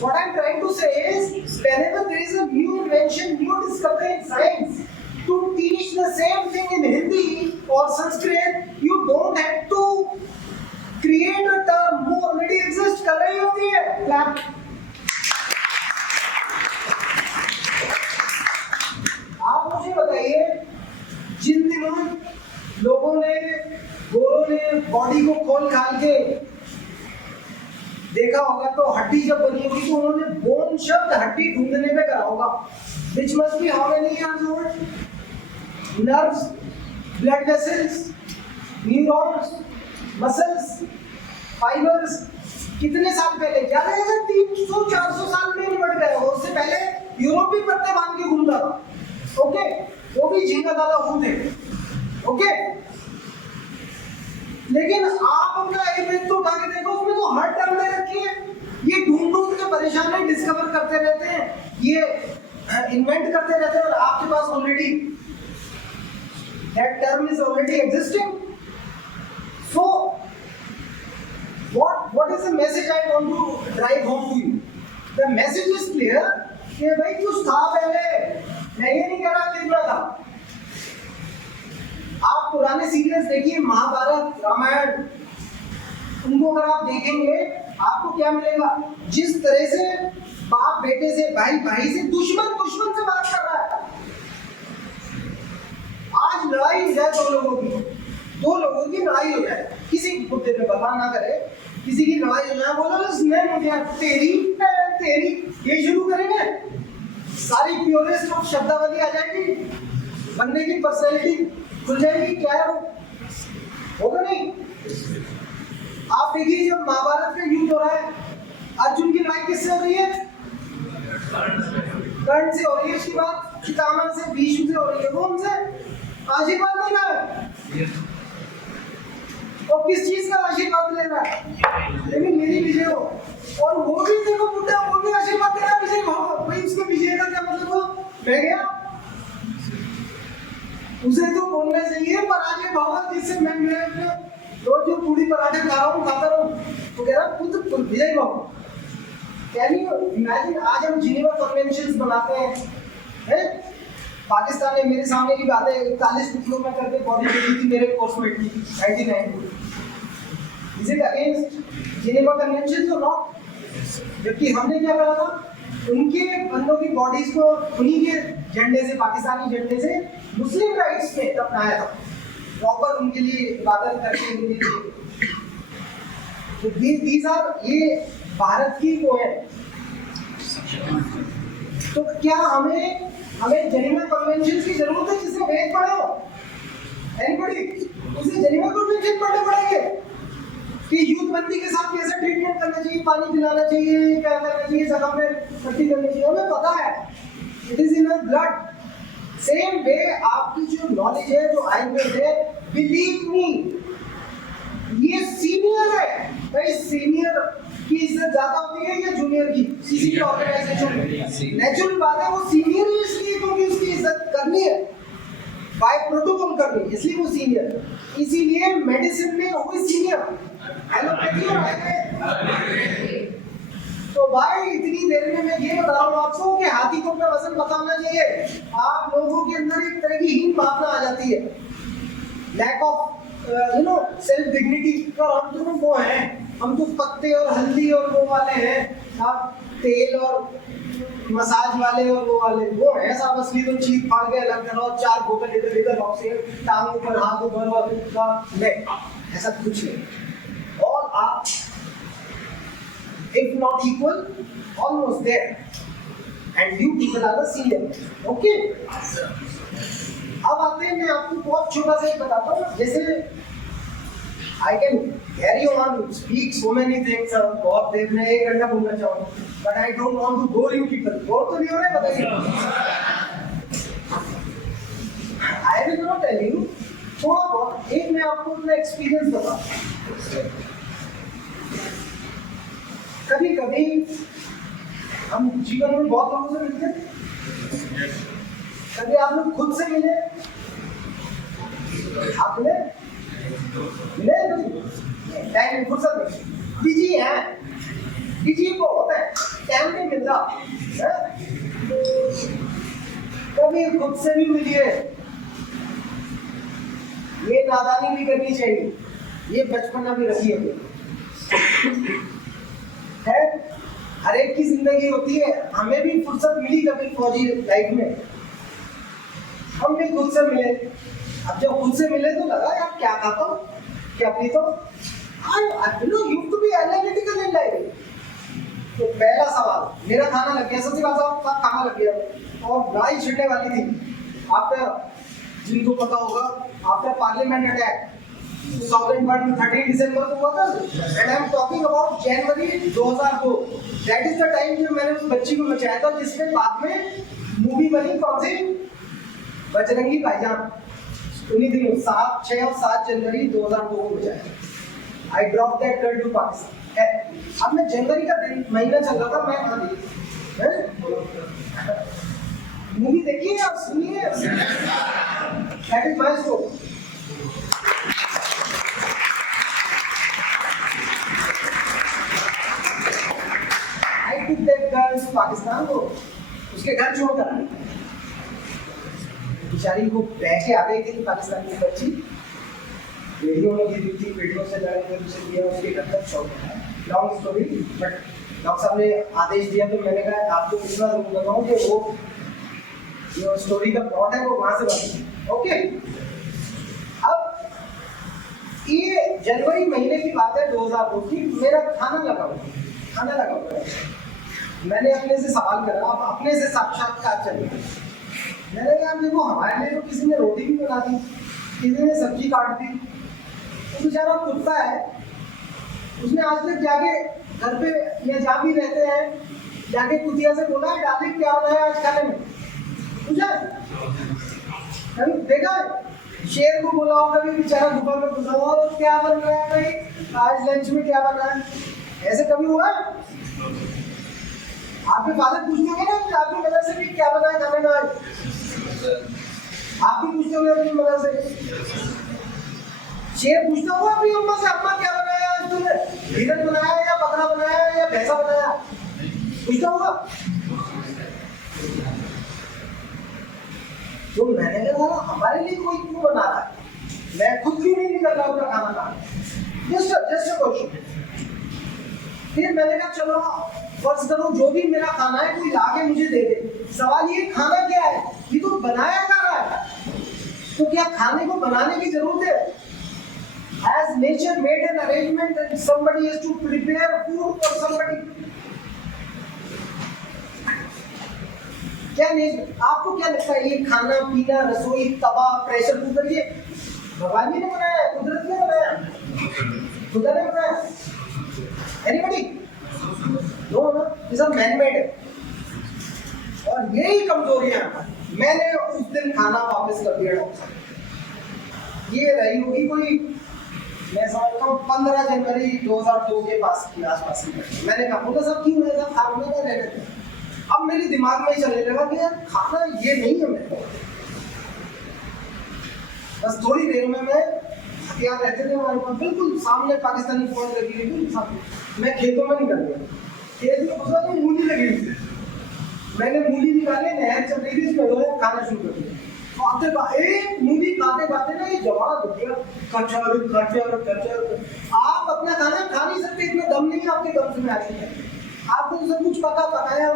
What I'm trying to say is, whenever there is a new invention, new discovery in science, to teach the same thing in Hindi or Sanskrit, you don't have to create a term who already exists. कर रही होती है clap. आप मुझे बताइए, जिन दिनों लोगों ने, गोरों ने बॉडी को खोल खाल के देखा होगा, तो हड्डी जब बनी होगी तो उन्होंने बोन शब्द हड्डी ढूंढने में करा होगा, which must be how many years old? Nerves, blood vessels, neurons, muscles, fibers, कितने साल पहले? ज्यादा से 300-400 साल में ही बढ़ गया। उससे पहले यूरोप भी पत्ते बांध के घूमता था, ओके? वो भी झींगा दादा होते, ओके? लेकिन आप अपना आयुर्वेद तो उठा के देखो, उसमें तो हर टर्म दे रखी है। ये ढूंढ के परेशान है, डिस्कवर करते रहते हैं, ये इन्वेंट करते रहते हैं, और आपके पास already that term is already existing. So what is the message I want to drive home to you? The message is clear कि भाई कुछ था पहले, मैं ये नहीं कह रहा कितना था। आप पुराने सीरियल्स देखिए, महाभारत, रामायण, उनको अगर आप देखेंगे आपको क्या मिलेगा? जिस तरह से बाप बेटे से, भाई भाई से, दुश्मन से बात कर रहा है। आज लड़ाई हो जाए दो लोगों की लड़ाई हो जाए, किसी मुद्दे पे बता ना करे, किसी की लड़ाई हो जाए, बोलो तेरी ये शुरू करेंगे, सारी प्योरेस्ट ऑफ शब्दावली आ जाएगी, बंदे की पर्सनैलिटी खुल जाएगी। क्या है वो? होगा नहीं? आप देखिए, जब महाभारत का युद्ध हो रहा है, अर्जुन की लड़ाई किससे हो रही है? कर्ण से हो रही है। उसके बाद पितामह से, भीष्म से हो रही है। वो उनसे आशीर्वाद नहीं रहा है, और किस चीज का आशीर्वाद ले रहा है? लेकिन मेरी विजय हो, और वो भी देखो बुढ़ा, वो भी आशीर्वाद दे रहा है विजय हो। भाई उसके विजय का क्या मतलब? वो बह गया, उसे तो बोलना चाहिए पराजय भाव, जिससे मैं रोज जो पूरी पराठे खा रहा हूँ, खाता रहूँ, तो कह रहा खुद विजय भाव। Can you imagine? आज हम जिनेवा कन्वेंशंस बनाते हैं, पाकिस्तान में मेरे सामने की बात है, 41 किलो में करके बॉडी बिल्डिंग थी मेरे कोर्स में थी 99। Is it against Geneva convention? तो नॉट। जबकि हमने क्या करा था, उनके बंदों की बॉडीज को उन्हीं के झंडे से, पाकिस्तानी झंडे से मुस्लिम राइट्स में दफनाया था, प्रॉपर उनके लिए इबादत करके उनके लिए। तो these are, ये भारत की वो है। तो क्या हमें जेनेवा कन्वेंशन की जरूरत है? जिसने वेद पढ़े हो, एनीबॉडी? उसे जेनेवा कन्वेंशन पढ़ने पड़ेंगे कि युद्धबंदी के साथ कैसे ट्रीटमेंट करना चाहिए, पानी पिलाना चाहिए, क्या करना चाहिए, जगह पे पट्टी करनी चाहिए, हमें पता है, it is in our blood. Same way आपकी जो नॉलेज है, जो आयुर्वेद है, बिलीव मी, ये सीनियर है। भाई सीनियर की इज्जत ज्यादा होती है या जूनियर की? किसी भी ऑर्गेनाइजेशन में नेचुरल बात है, वो सीनियर है इसलिए क्योंकि उसकी इज्जत करनी है, बाय प्रोटोकॉल करनी, इसलिए वो सीनियर। इसीलिए मेडिसिन में वो सीनियर, एलोपैथी और आयुर्वेद। तो भाई इतनी देर में मैं ये बता रहा हूँ आपको कि हाथी को अपना वजन पता होना चाहिए। आप लोगों के अंदर एक तरह की हीन भावना आ जाती है, लैक ऑफ सेल्फ डिग्निटी। और हम तो वो हैं, हम तो पत्ते और हल्दी और वो वाले हैं, आप तेल और मसाज वाले और वो वाले वो है साहब। असली तो चीख फाड़ के अलग करो, 4 बोतल इधर ऑक्सीजन, टांग ऊपर, हाथ ऊपर, और नहीं, ऐसा कुछ नहीं। और आप if not equal, almost there, and you people are the senior, okay? अब आते हैं, मैं आपको बहुत छोटा सा एक बताता हूँ। जैसे I can carry on, speak so many things. बहुत देर में 1 घंटा बोलना चाहूँ, but I don't want to bore you people. Bore तो नहीं हो रहे, बताइए. I will not tell you. थोड़ा बहुत एक मैं आपको अपना एक्सपीरियंस बताता हूँ. कभी कभी हम जीवन में बहुत लोगों से मिलते हैं. कभी आप लोग खुद से मिले, आपने मिले टाइम फुर्सत में बिजी है, बिजी बहुत है, टाइम नहीं मिल रहा है. कभी खुद से भी मिलिए. ये नादानी भी करनी चाहिए, ये बचपना भी रखिए है. हर एक की जिंदगी होती है. हमें भी फुर्सत मिली कभी फौजी लाइफ में, हम भी खुद से मिले. अब जब खुद से मिले तो लगा यार क्या खाता हूँ, क्या पीता हूँ. You to be analytical in life. तो पहला सवाल, मेरा खाना लग गया, सच्ची बात है, खाना लग गया और लड़ाई छिड़ने वाली थी. आफ्टर, जिनको पता होगा, आफ्टर पार्लियामेंट अटैक 2001 13 दिसंबर को हुआ था. And I am talking about January 2002. That is the time जब मैंने उस बच्ची को बचाया था जिसके बाद में मूवी बनी कौन सी, बजरंगी भाईजान. उन्हीं दिनों 6 और 7 जनवरी 2002 को बचाया. I drop that girl to Pakistan. अब मैं जनवरी का दिन महीना चल रहा था, मैं कहाँ देखी मूवी देखिए आप, सुनिए. That is my story. I took that girl to Pakistan को, उसके घर छोड़कर बेचारी को बह के आ गई थी पाकिस्तान की बच्ची. वीडियो में गिरी थी, वीडियो से लड़ाई में उसे दिया, उसके घर तक छोड़ गया. लॉन्ग स्टोरी, बट डॉक्टर साहब ने आदेश दिया तो मैंने कहा आपको इतना जरूर बताऊं कि वो जो स्टोरी का प्लॉट है वो वहां से बना. ओके, अब ये जनवरी महीने की बात है 2002 की. मेरा खाना लगा हुआ. मैंने अपने से सवाल करा, आप अपने से साक्षात्कार चलिए. मैंने कहा देखो हमारे लिए तो किसी ने रोटी भी बना दी, किसी ने सब्जी काट दी. तो बेचारा कुत्ता है, उसने आज तक जाके घर पे या जहाँ भी रहते हैं जाके कुतिया से बोला है डार्लिंग क्या बनाया आज खाने में, पूछा कभी देखा. शेर को बोला होगा कभी, बेचारा गुफा में घुसा हुआ, क्या बन रहा है भाई आज लंच में, क्या बना है. ऐसे कभी हुआ? आपके फादर पूछते होंगे ना आपकी मदर से भी क्या बनाया खाने में आज. आप भी पूछते होंगे अपनी मदर से. शेर पूछता होगा अपनी अम्मा से, अम्मा क्या बनाया आज तूने, हिरन बनाया या बकरा बनाया या भैंसा बनाया, पूछता होगा. तो मैंने कहा हमारे लिए कोई क्यों बना रहा है, मैं खुद क्यों नहीं निकल रहा अपना खाना खाने. Just a question. फिर मैंने कहा चलो फर्ज करो जो भी मेरा खाना है कोई लाके मुझे दे दे. सवाल ये खाना क्या है, ये तो बनाया जा रहा है, तो क्या खाने को बनाने की जरूरत है? Has nature made an arrangement that somebody has to prepare food for somebody? क्या नहीं, आपको क्या लगता है ये खाना पीना, रसोई, तवा, प्रेशर कुकर, ये भगवान जी ने बनाया है, कुदरत ने बनाया, खुदा ने बनाया? Anybody? No, no, these are man-made. और यही कमजोरियां मैंने उस दिन खाना वापस कर दिया डॉक्टर. ये रही होगी कोई, मैं समझता हूँ 15 जनवरी 2002 के पास की आसपास की. मैंने कहा बोला साहब क्यों ऐसा खाना नहीं रहने थे. अब मेरे दिमाग में ही चलने लगा कि यार खाना ये नहीं है मेरे को. बस थोड़ी देर में मैं हथियार रहते थे हमारे पास, बिल्कुल सामने पाकिस्तानी फौज लगी हुई थी सामने. मैं खेतों में निकल गया, खेत में घुसा तो मूली लगी हुई थी. मैंने मूली निकाली, नहर चल रही थी, इसमें खाना शुरू कर दिया. एक मूली खाते खाते ना ये जवाब हो गया, कचर कचर कचर. आप अपना खाना खा नहीं सकते, इतना दम नहीं है आपके दम से में आती है. आपको सब कुछ पकाया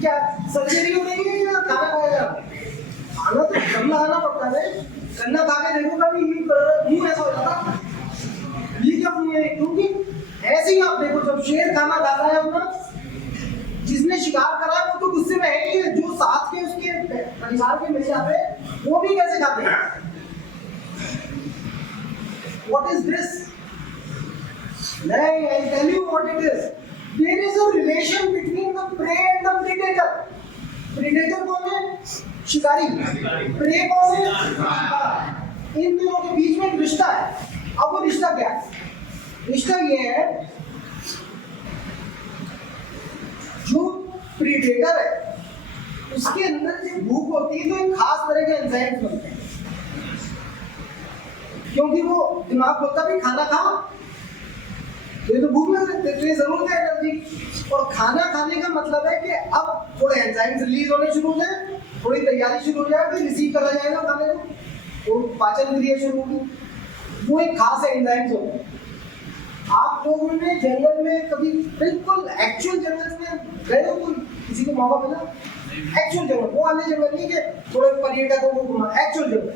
क्या सर्जरी हो रही है या खाना खाया? खाना तो दम लगाना पड़ता है. गन्ना खा के देखो कभी मुंह ऐसा हो जाता, ये क्या मुंह है? क्योंकि ऐसे ही आप देखो जब शेर खाना खाता है अपना, जिसने शिकार करा है वो तो गुस्से में है ही, जो साथ के उसके परिवार के मिल जाते हैं वो भी कैसे खाते हैं. What is this? नहीं, I'll tell you what it is. There is a relation between the prey and the predator. Predator कौन है? शिकारी. Prey कौन है? शिकार. इन दोनों के बीच में एक रिश्ता है. अब वो रिश्ता क्या है? रिश्ता ये है, जो प्रीडेटर है उसके अंदर जब भूख होती है तो एक खास तरह के एंजाइम्स बनते हैं, क्योंकि वो दिमाग बोलता भी खाना खा, ये तो भूख लग रही है तो ये जरूर है एनर्जी। और खाना खाने का मतलब है कि अब थोड़े एंजाइम्स रिलीज होने शुरू हो जाए, थोड़ी तैयारी शुरू हो जाए, फिर रिसीव करा जाएगा खाने को, तो पाचन क्रिया शुरू होगी। वो एक खास एंजाइम्स होते हैं। आप लोगों ने जंगल में कभी बिल्कुल एक्चुअल जंगल में गए हो? कोई किसी को मौका मिला? एक्चुअल जंगल, वो वाले जंगल नहीं कि थोड़े पर्यटकों को घुमा, actual jungle.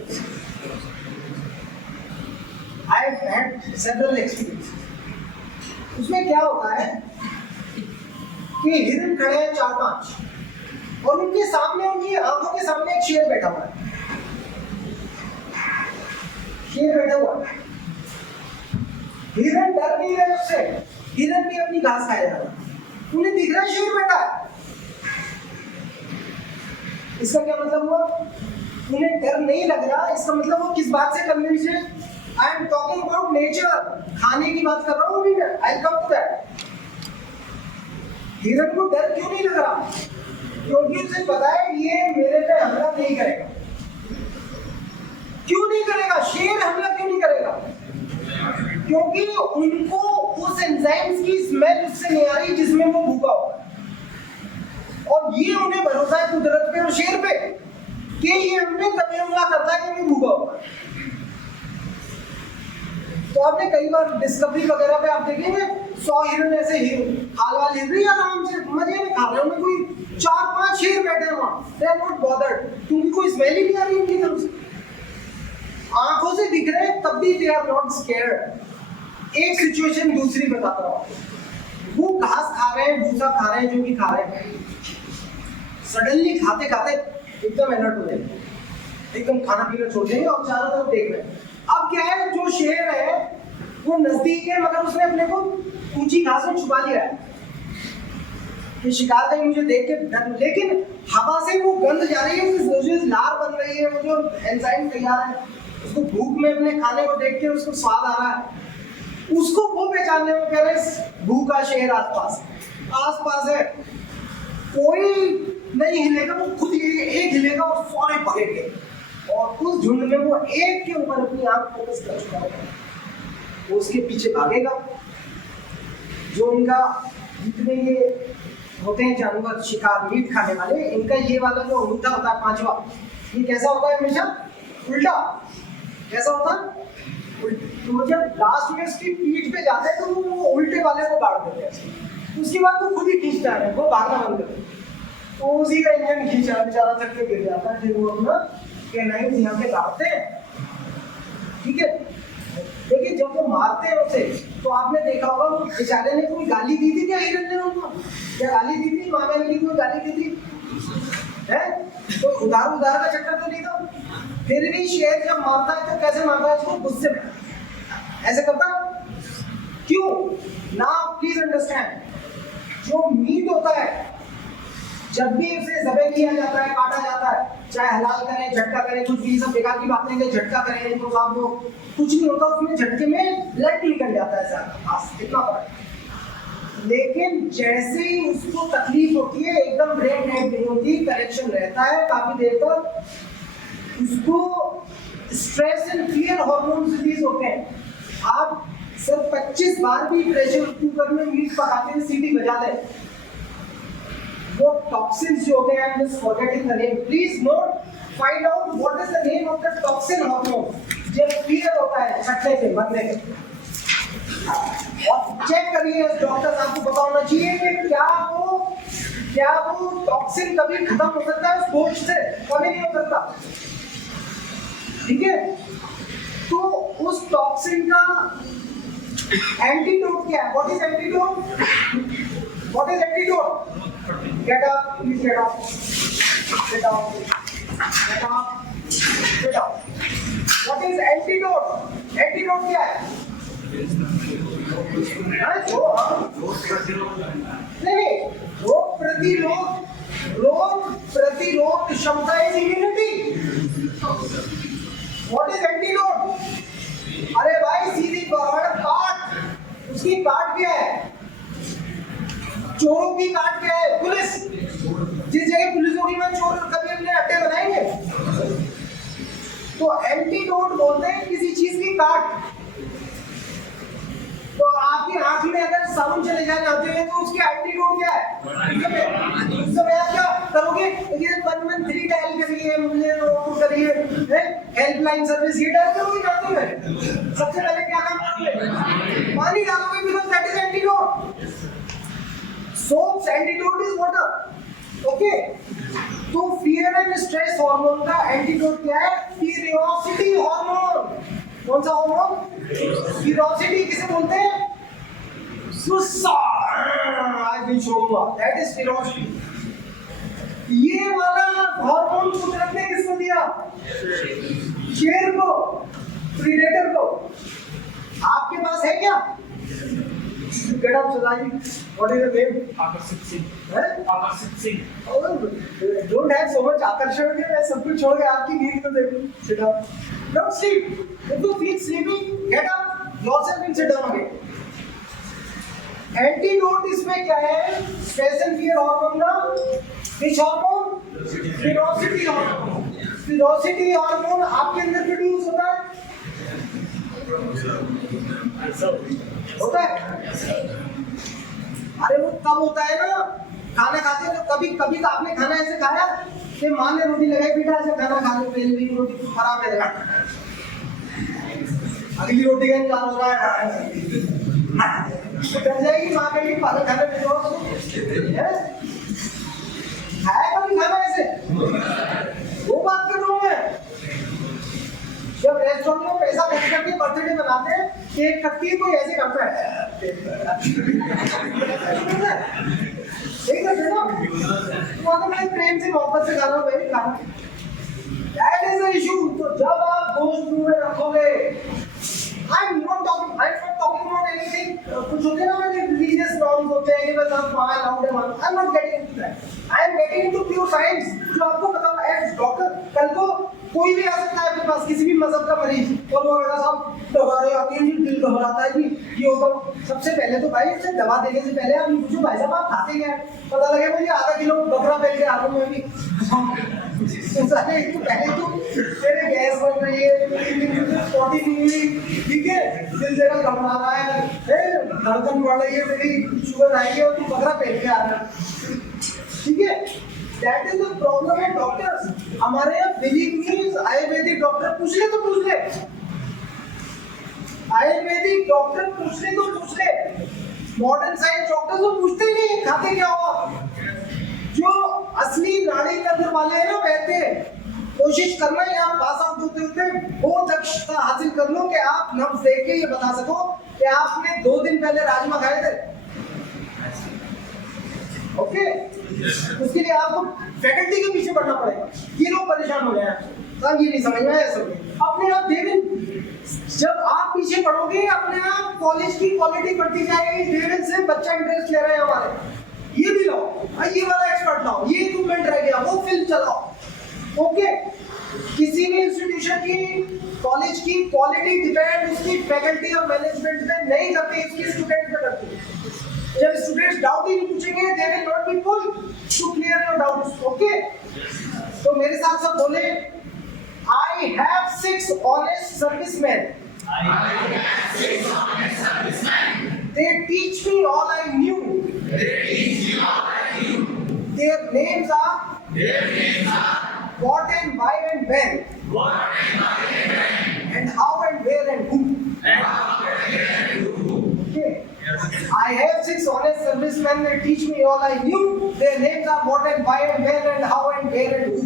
I have had several experiences. उसमें क्या होता है कि हिरन खड़े हैं 4-5 और उनके सामने, उनकी आंखों के सामने एक शेर बैठा हुआ है। शेर बैठा हुआ है, हिरन डर नहीं रहे उससे, हिरन भी अपनी घास खाया जा रहा है, उन्हें दिख रहा है शेर बैठा है। इसका क्या मतलब हुआ? उन्हें डर नहीं लग रहा, इसका मतलब वो किस बात से कन्विंस है? I am talking about nature, खाने की बात कर रहा हूँ अभी मैं, आई कम टू दैट। हिरन को डर क्यों नहीं लग रहा? क्योंकि उसे पता है ये मेरे पे हमला नहीं करेगा। क्यों नहीं करेगा? शेर हमला क्यों नहीं करेगा? क्योंकि उनको उस एंजाइम्स की स्मेल उससे नहीं आ रही जिसमें वो भूखा होगा, और ये उन्हें भरोसा है कुदरत पे और शेर पे कि ये हमें तभी हमला करता है कि मैं भूखा होगा। तो आपने कई बार डिस्कवरी वगैरह पे आप देखेंगे 100 हिरन ऐसे हाल हिर रही आराम से मजे में खा रहे हैं, उनमें कोई 4-5 शेर बैठे हैं वहां, दे आर नॉट बॉदर्ड, क्योंकि कोई स्मेल ही नहीं आ रही उनकी तरफ से, आंखों से दिख रहे हैं तब भी दे आर नॉट स्केयर्ड। एक सिचुएशन दूसरी बताता हूँ। वो घास खा रहे हैं, भूसा खा रहे हैं, जो भी खा रहे हैं, सडनली खाते खाते एकदम अलर्ट हो जाएंगे, एकदम खाना पीना छोड़ देंगे और चारों तरफ देख रहे हैं। अब क्या है, जो शेर है वो नजदीक है मगर उसने अपने को ऊंची घास में छुपा लिया है कि शिकार कहीं मुझे देख के डर, लेकिन हवा से वो गंध जा रही है, वो जो लार बन रही है, वो जो एंजाइम तैयार है, उसको भूख में अपने खाने को देख के उसको स्वाद आ रहा है, उसको वो पहचानने में कह रहे भूखा शेर आसपास है, कोई नहीं हिलेगा, वो खुद एक हिलेगा और सारे भगेंगे, और उस झुंड में वो एक के ऊपर अपनी आंख फोकस कर चुका है, वो उसके पीछे भागेगा। जो इनका जितने ये होते हैं जानवर शिकार मीट खाने वाले, इनका ये वाला जो अंगूठा होता है 5वां, ये कैसा होता है? हमेशा उल्टा। कैसा होता है? तो जब लास्ट में उसकी पीठ पे जाते हैं तो वो उल्टे वाले को काट देते हैं, उसके बाद वो खुद ही खींचता है, वो भागना बंद करते हैं, तो उसी का इंजन खींचा बेचारा तक के गिर जाता है, फिर वो अपना कैनाइन्स यहाँ पे काटते हैं, ठीक है। लेकिन जब वो मारते हैं उसे, तो आपने देखा होगा वो बेचारे ने कोई गाली दी थी क्या? हिरन ने उनको क्या गाली दी थी? माँ ने कोई गाली दी थी है? तो उधार का चक्कर तो नहीं था। फिर भी शेर जब मारता है तो कैसे मारता है? उसको गुस्से में ऐसे करता। क्यों ना? प्लीज अंडरस्टैंड, जो मीट होता है जब भी उसे ज़बह किया जाता है, काटा जाता है, चाहे हलाल करें, झटका करें, कुछ भी सब बेकार की बातें हैं, झटका करें तो आप वो कुछ नहीं होता, उसमें झटके में ब्लड निकल जाता है सर, इतना फर्क। लेकिन जैसे ही उसको तकलीफ होती है, एकदम ब्रेन डेड नहीं होती, करेक्शन रहता है काफी देर तक, उसको stress and fear hormones release होते हैं। आप सिर्फ 25 बार भी प्रेशर कुकर में मीट पकाते हुए सीटी बजा दें, वो टॉक्सिन्स जो होते हैं, I'm just forgetting the name, please note, find out what is the name of the toxin hormone जब फियर होता है छटने से, मरने से, और चेक करिए डॉक्टर साहब को पता होना चाहिए कि क्या वो टॉक्सिन कभी खत्म हो सकता है उस गोश्त से? कभी नहीं हो सकता, ठीक है। तो उस टॉक्सिन का एंटीडोट क्या है? What is antidote? What is antidote? Get up, please get up. Get up. Get up. Get up. What is antidote? Antidote क्या है? नहीं, रोग प्रतिरोध क्षमता is immunity. What is antidote? अरे भाई सीधी बात, काट। उसकी काट क्या है? चोरों की काट क्या है? पुलिस। जिस जगह पुलिस होगी वहां चोर कभी अपने अड्डे बनाएंगे। तो एंटीडोट बोलते हैं किसी चीज की काट। तो आपकी आंख में अगर साबुन चले जाए आते हैं तो उसके एंटीडोट क्या है? उस समय आप क्या करोगे? ये 113 डायल करिए, मुझे वो करिए, हेल्पलाइन सर्विस ये डायल करोगे जाते हुए। सबसे पहले क्या काम करोगे? पानी डालोगे, because that is antidote. Soaps antidote is water. Okay, तो फियर एंड स्ट्रेस हार्मोन का एंटीडोट क्या है? Curiosity hormone. कौन सा हार्मोन? क्यूरियोसिटी किसे बोलते हैं? गुस्सा। आज भी छोड़ूंगा, दैट इज क्यूरियोसिटी। ये वाला हार्मोन कुदरत ने किसको दिया? शेर को, प्रीडेटर को। आपके पास है क्या? Get up, Sadaji. What is your name? आकर्षित सिंह। हैं? आकर्षित Singh. Don't have so much आकर्षण के मैं सब कुछ छोड़ के आपकी नींद को देखूं। Sit up. Don't sleep. If you feel sleepy, get up. Yourself and sit down again. Antidote इसमें क्या है? Stress and fear hormone ना? Which hormone? Curiosity hormone. Curiosity hormone आपके अंदर प्रोड्यूस होता है? होता है? अरे वो कब होता है ना, खाना खाते हो तो कभी कभी तो आपने खाना ऐसे खाया कि माँ ने रोटी लगाई, बेटा ऐसे खाना खा लो, पहले रोटी खराब है, अगली रोटी का इंतजार हो रहा है, डर जाएगी माँ कहेगी खाना खाना भेजो। खाया कभी खाना ऐसे? वो बात कर रहा हूँ मैं। जब रेस्टोरेंट में पैसा खर्च करके बर्थडे मनाते हैं, केक कटती है, कोई ऐसे करता है, ठीक है ना? तो मैं प्रेम से मोहब्बत से खा रहा हूँ भाई खाना। That is the issue. तो जब आप गोश्त मुंह में रखोगे, I'm not talking about anything. कुछ होते ना मैंने religious norms होते हैं कि बस आप वहाँ लाउड है वहाँ। I'm not getting into that. I am getting into pure science. जो आपको पता है as doctor, कल को कोई भी आ सकता है आपके पास, किसी भी मजहब का मरीज, और वो कहता साहब दवाएं आती हैं जी, दिल घबराता है जी, ये होगा। सबसे पहले तो भाई उसे दवा देने से पहले आप पूछो भाई साहब आप खाते क्या है? पता लगे मुझे आधा किलो बकरा पहन के आलू में भी पहले तो तेरे गैस बन रही है, पॉटी नहीं हुई, ठीक है, दिल जरा घबरा रहा है, धड़कन बढ़ रही है, मेरी शुगर आई है और तू बकरा पहन के आ रहा है, ठीक है। That is the problem of doctors. हमारे यहाँ believe me, आयुर्वेदिक डॉक्टर पूछ ले तो पूछ ले, आयुर्वेदिक डॉक्टर पूछ ले तो पूछ ले, मॉडर्न साइंस डॉक्टर तो पूछते ही नहीं खाते क्या हो। जो असली नाड़ी तंत्र वाले हैं ना, कहते हैं कोशिश करना है आप पास आउट होते होते वो दक्षता हासिल कर लो कि आप नब्ज देख के ये बता सको कि आपने 2 दिन पहले राजमा खाए थे। ओके, उसके लिए आपको फैकल्टी के पीछे पढ़ना पड़ेगा। ये लोग परेशान हो गए हैं, तब ये नहीं समझ में आया सब। अपने आप देविन, जब आप पीछे पढ़ोगे अपने आप कॉलेज की क्वालिटी बढ़ती जाएगी। देविन से बच्चा इंटरेस्ट ले रहे हैं हमारे, ये भी लाओ, ये वाला एक्सपर्ट लाओ, ये इक्विपमेंट रह गया, वो फिल्म चलाओ। ओके, किसी भी इंस्टीट्यूशन की कॉलेज की क्वालिटी डिपेंड उसकी फैकल्टी और मैनेजमेंट पे नहीं करती, उसकी स्टूडेंट पे करती है। जब स्टूडेंट्स डाउट ही नहीं पूछेंगे, they will not be pulled to clear your doubts. Okay, तो मेरे साथ सब बोले, I have 6 honest servicemen. They teach me all I knew. Their names are what and why and when. And how and where and who. Okay. I have 6 honest servicemen. They teach me all I knew. Their names are what and why and when and how and where and who.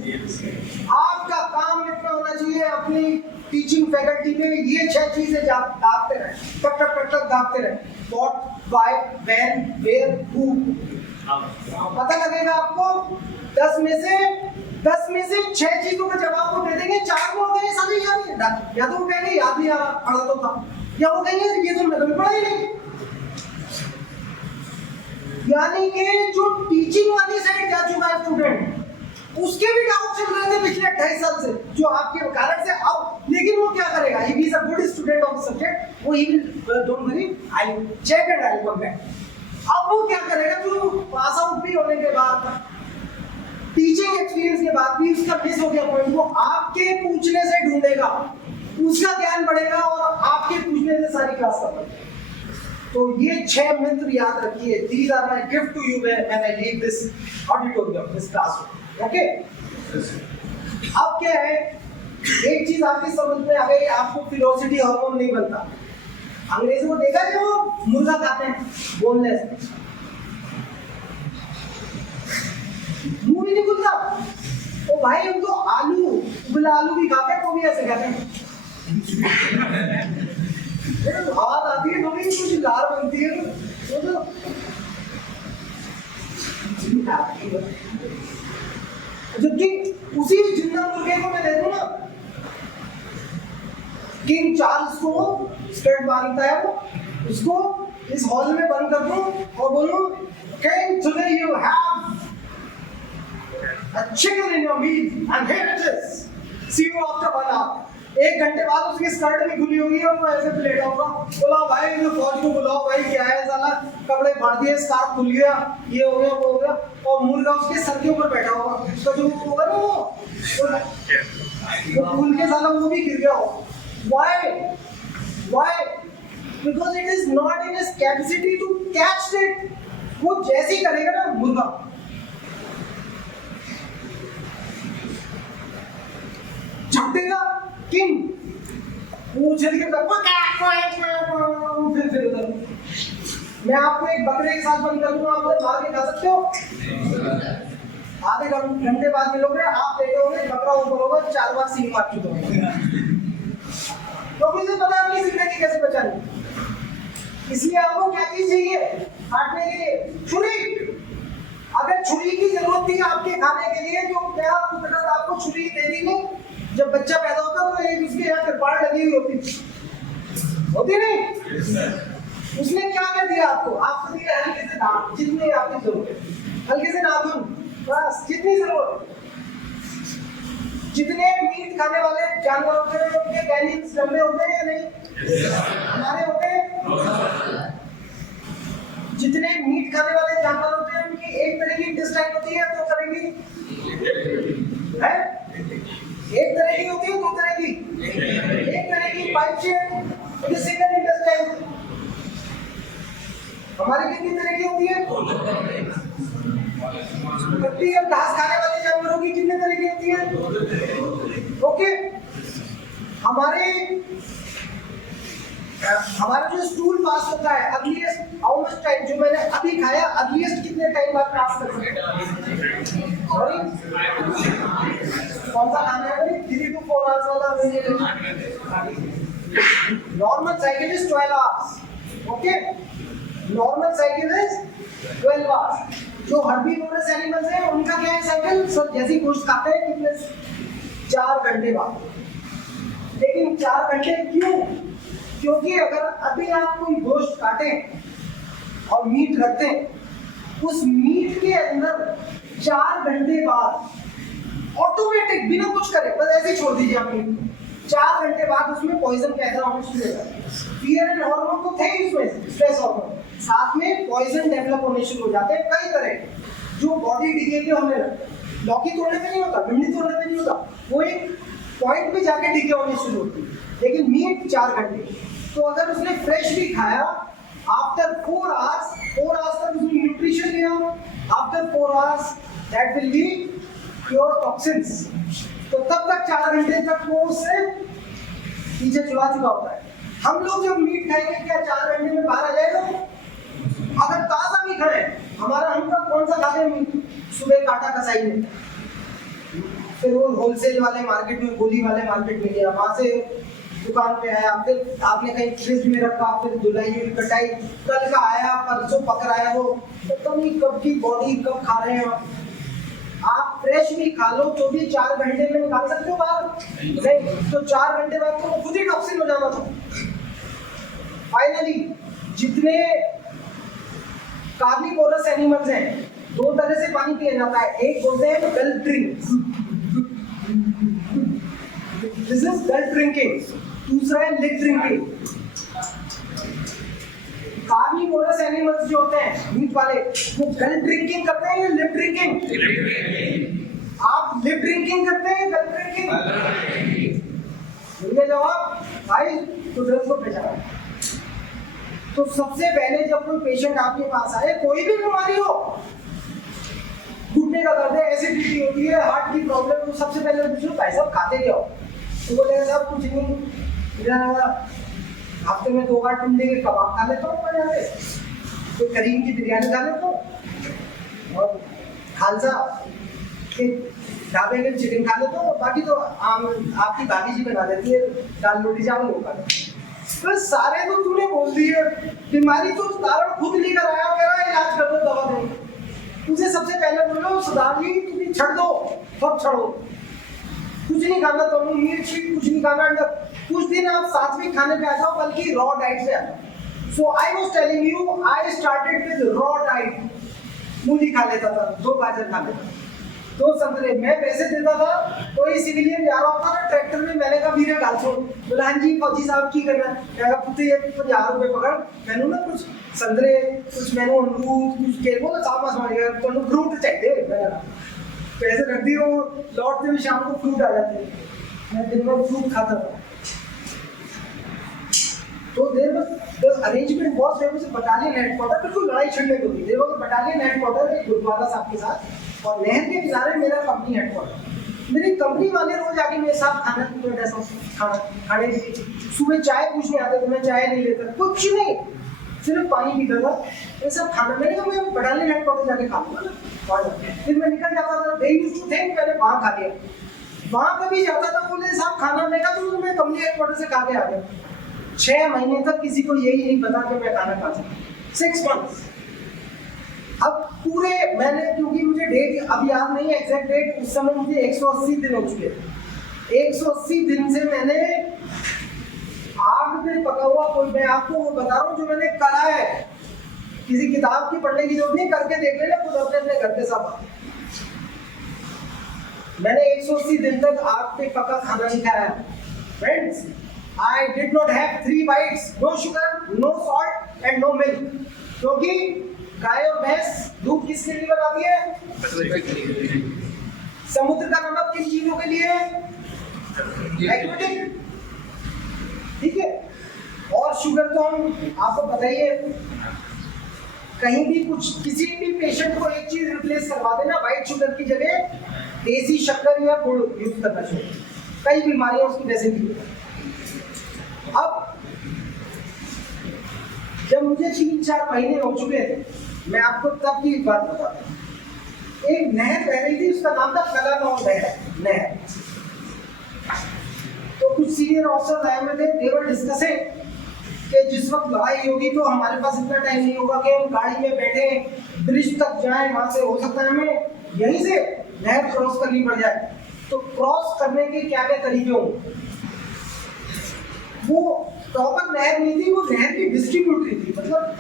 आपका काम इतना होना चाहिए अपनी teaching faculty में ये 6 चीजें दागते रहे, टक टक टक टक दागते रहे। What, why, when, where, who. पता लगेगा आपको 10 में से 6 चीजों का जवाब को दे देंगे, 4 में हो गए, सारी याद है। या तो वो कहेंगे याद नहीं आ रहा, पढ़ा तो था, या वो कहेंगे ये तो मैं कभी पढ़ा ही नहीं। यानी कि जो टीचिंग वाली साइड जा चुका है स्टूडेंट, उसके भी डाउट चल रहे थे पिछले 2.5 साल से, जो आपके कारण से अब, लेकिन वो क्या करेगा, he is a good student of the subject, वो he will don't worry, I'll check and I'll come back। अब वो क्या करेगा, जो पास आउट भी होने के बाद, टीचिंग एक्सपीरियंस के बाद भी उसका मिस हो गया पॉइंट, वो आपके पूछने से ढूंढेगा, उसका ज्ञान बढ़ेगा और आपके पूछने से सारी क्लास का बढ़ेगा। तो ये 6 मंत्र याद रखिए, these are my gift to you when I leave this auditorium, this classroom, okay? अब क्या है, एक चीज आपकी समझ में आ गई, आपको फिलोसिटी हार्मोन नहीं बनता। अंग्रेजों को देखा कि वो मुर्गा खाते हैं बोनलेस, मुंह नहीं खुलता, तो भाई उनको आलू, उबला आलू भी खाते हैं, वो भी ऐसे खाते हैं, आवाज आती है, थोड़ी कुछ गार बनती है, तो जबकि उसी जिंदा मुर्गे को मैं दे दूं ना, किंग चार्ल्स को स्कर्ट बांधता है वो, उसको इस हॉल में बंद कर दूं और बोलूं, king today you have a chicken in your meal and here it is, see you after 1 hour। 1 घंटे बाद उसकी स्कर्ट भी खुली होगी और वो ऐसे प्लेट होगा, बोला भाई तो फौज को बुलाओ, भाई क्या है साला, कपड़े फाड़ दिए, स्कार्फ खुल गया, ये हो गया वो हो गया, और मुर्गा उसके सर के ऊपर बैठा होगा, उसका जो होगा ना वो फूल के साला वो भी गिर गया होगा। Why? Because it is not in his capacity to catch it। वो जैसे ही करेगा ना मुर्गा, झपटेगा किंग, वो चल के फिर उधर। मैं आपको एक बकरे के साथ बंद कर दूंगा, आप उधर मार के खा सकते हो, आधे घंटे बाद मिलोगे, आप देखोगे बकरा ऊपर होगा, 4 बार सींग मार चुका होगा, तो मुझे पता है अपनी जिंदगी कैसे बचानी। इसलिए आपको क्या चीज चाहिए काटने के लिए, छुरी। अगर छुरी की जरूरत थी आपके खाने के लिए, तो क्या कुदरत आपको छुरी दे दी नहीं? जब बच्चा पैदा होता तो एक उसके यहाँ कृपाण लगी हुई होती नहीं? उसने क्या कर दिया आपको? आपको दिया हल्के से दांत, जितनी आपकी जरूरत है, हल्के से नाखून, बस जितनी जरूरत। जितने मीट खाने वाले जानवर होते हैं उनके कैनिस लंबे होते हैं या नहीं? हमारे होते हैं। जितने मीट खाने वाले जानवर होते हैं उनकी एक तरह की इंटेस्टाइन होती है, 2 तरह की है, एक तरह की होती है, 2 तरह की, एक तरह की पाइप से सिंगल इंटेस्टाइन। हमारी कितनी तरह की होती है? कट्टी और घास खाने वाले जानवरों की कितने तरह की होती है? ओके, हमारा जो स्टूल पास होता है अर्लीस्ट हाउ मच टाइम, जो मैंने अभी खाया अर्लीस्ट कितने टाइम बाद पास कर सकते हैं? सॉरी, कौन सा खाना है? 3 to 4 आवर्स वाला। Normal cycle is 12 hours. Okay, normal cycle is 12 hours. जो हर्बीवोरस एनिमल्स हैं उनका क्या है साइकिल? सर जैसे ही गोश्त खाते हैं कितने 4 घंटे बाद। लेकिन 4 घंटे क्यों? क्योंकि अगर अभी आप कोई गोश्त काटें और मीट रखते हैं, उस मीट के अंदर 4 घंटे बाद ऑटोमेटिक बिना कुछ करे, बस ऐसे ही छोड़ दीजिए आप मीट, 4 घंटे बाद उसमें पॉइजन पैदा होना शुरू हो जाता है। फियर एंड हार्मोन तो थे इसमें, स्ट्रेस हार्मोन, साथ में पॉइजन डेवलप होने शुरू हो जाते हैं कई तरह, जो बॉडी डिके के होने लगते हैं। लौकी तोड़ने पे नहीं होता, भिंडी तोड़ने पे नहीं होता, वो एक पॉइंट पे जाके डिके होने शुरू होती है। लेकिन मीट 4 घंटे। तो अगर उसने फ्रेश भी खाया आफ्टर 4 आवर्स तक उसने न्यूट्रिशन लिया, after 4 hours that will be pure toxins. तो तब तक 4 घंटे तक वो उससे पीछे छुड़ा चुका होता है। हम लोग जब मीट खाएंगे क्या 4 घंटे में बाहर आ जाएगा? अगर ताजा भी खाए, हमारा हम तक कौन सा खाते हैं मीट? सुबह काटा कसाई में, फिर वो होलसेल वाले मार्केट में, गोली वाले मार्केट में गया, वहां से दुकान पे आया, फिर आपने कहीं फ्रिज में रखा, फिर धुलाई कटाई, कल का आया, परसों पकड़ाया, वो पता नहीं कब की बॉडी कब खा रहे हैं आप। आप फ्रेश भी खा लो तो भी 4 घंटे में निकाल सकते हो बाहर? नहीं, तो 4 घंटे बाद तो वो खुद ही टॉक्सिन हो जाना था। फाइनली जितने कार्निवोरस एनिमल्स हैं, 2 तरह से पानी पिया जाता है। एक बोलते हैं gulp drink, this is gulp drinking. दूसरा है लिप ड्रिंकिंग। कार्निवोरस एनिमल्स जो होते हैं मीट वाले, वो गल्प ड्रिंकिंग करते हैं या लिप ड्रिंकिंग? आप लिप ड्रिंकिंग करते हैं, गल्प ड्रिंकिंग? मुझे जवाब भाई तो ड्रग्स को पहचाना। तो सबसे पहले जब कोई पेशेंट आपके पास आए, कोई भी बीमारी हो, घुटने का दर्द है, एसिडिटी होती है, हार्ट की प्रॉब्लम, तो सबसे पहले पूछो भाई साहब खाते क्या हो? तो बोलेगा साहब कुछ नहीं, हफ्ते में 2 बार टुंडे के कबाब खा लेता हूँ, पर यहाँ पे कोई करीम की बिरयानी खा लेता हूँ और खालसा के ढाबे के चिकन खा लेता हूँ, बाकी तो आपकी भाभी जी बना देती है दाल रोटी चावल वो खा लेता हूँ। तो सारे तो तूने बोल दिए, बीमारी तो कारण खुद लेकर आया, मेरा इलाज कर दो, दवा दो। तुझे सबसे पहले बोलो सुधार ली, तुम्हें छड़ दो, सब छोड़ो, कुछ नहीं खाना, तो मीट शीट कुछ नहीं खाना। कुछ दिन आप सात्विक खाने पे आ जाओ, बल्कि रॉ डाइट पे आ जाओ। So I was telling you, I started with raw diet. मूली खा लेता था, 2 गाजर खा लेता था, 2 संतरे। मैं पैसे देता था, कोई सिविलियन जा रहा होता ना ट्रैक्टर में, मैंने कहा वीरे गाल छोड़, बोला हाँ जी फौजी साहब की करना, मैं कहा पुत्र ये 50 रुपए पकड़, मैंने ना कुछ संतरे, कुछ मैंने अमरूद, कुछ केले, बोला साफ समझ गया, तो फ्रूट चाहिए, मैंने पैसे रख दिए, वो लौटते हुए शाम को फ्रूट आ जाते हैं, मैं दिन भर फ्रूट खाता था। तो there the arrangement was there was a battalion headquarter, बिल्कुल लड़ाई छिड़ने को थी। There was a battalion headquarter एक गुरुद्वारा साहब के साथ, और नहर के किनारे मेरा कंपनी हेडक्वार्टर। मेरी कंपनी वाले रोज आके मेरे साथ खाने के लिए सुबह चाय पूछने आते, तो मैं चाय नहीं लेता, कुछ नहीं, सिर्फ पानी पीता था। ये सब खाना मैंने कहा मैं बटालियन हेडक्वार्टर जाके खा लूँगा, फिर मैं निकल जाता था। दे यूज्ड टू थिंक मैंने वहाँ खा लिया, वहाँ कभी जाता था, बोले साहब खाना, मैं कहा तो मैं कंपनी हेडक्वार्टर से खा के आ गया। 6 महीने तक किसी को यही नहीं पता कि मैं खाना खा सकता, 6 months। अब पूरे मैंने, क्योंकि मुझे डेट अब याद नहीं है एग्जैक्ट डेट, उस समय मुझे 180 दिन हो चुके थे। 180 दिन से मैंने आग में पका हुआ, कोई मैं आपको वो बता रहा हूँ जो मैंने करा है, किसी किताब की पढ़ने की जरूरत नहीं, करके देख लेना खुद अपने घर के साथ। मैंने 180 दिन तक आग पे पका खाना नहीं खाया friends. I did not have 3 bites, no sugar, no salt and no milk, क्योंकि गाय और भैंस दूध किसके लिए बनाती है? समुद्र का नमक किन चीजों के लिए? एक्वेटिक, ठीक है। और शुगर तो हम आपको पता ही है, कहीं भी कुछ किसी भी पेशेंट को एक चीज रिप्लेस करवा देना, व्हाइट शुगर की जगह देसी शक्कर या गुड़ यूज करना चाहिए, कई बीमारियां उसकी वैसे भी। अब जब मुझे 3-4 महीने हो चुके थे, मैं आपको तब की एक बात बताता हूँ। एक नहर बह रही थी, उसका नाम था कलानौर नहर। तो कुछ सीनियर ऑफिसर्स आए हुए थे, दे वर डिस्कसिंग कि जिस वक्त लड़ाई होगी तो हमारे पास इतना टाइम नहीं होगा कि हम गाड़ी में बैठे ब्रिज तक जाएं, वहां से हो सकता है हमें यहीं से नहर क्रॉस करनी पड़ जाए। तो क्रॉस करने के क्या क्या तरीके होंगे? वो प्रॉपर नहर नहीं थी, वो नहर की डिस्ट्रीब्यूटरी थी, मतलब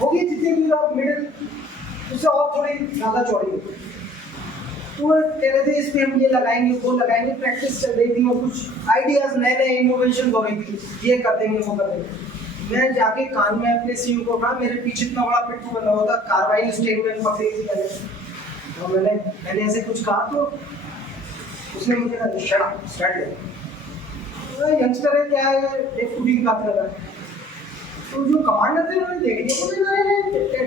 होगी जितनी भी आप मिडिल उससे और थोड़ी ज़्यादा चौड़ी होती। तो कह रहे थे इस पे हम ये लगाएंगे वो लगाएंगे, प्रैक्टिस चल रही थी और कुछ आइडियाज नए नए इनोवेशन हो रही थी, ये कर देंगे वो कर देंगे। मैं जाके कान में अपने सीईओ को कहा, मेरे पीछे इतना बड़ा पिट्ठू बना हुआ था, कार्बाइन स्टेटमेंट पकड़ी थी मैंने, और मैंने ऐसे कुछ कहा तो उसने मुझे कहा शट अप स्टार्ट। यंगस्टर है क्या है, एक कुड़ी की बात कर रहा है। तो जो कमांडर थे उन्होंने देख लिया, बोले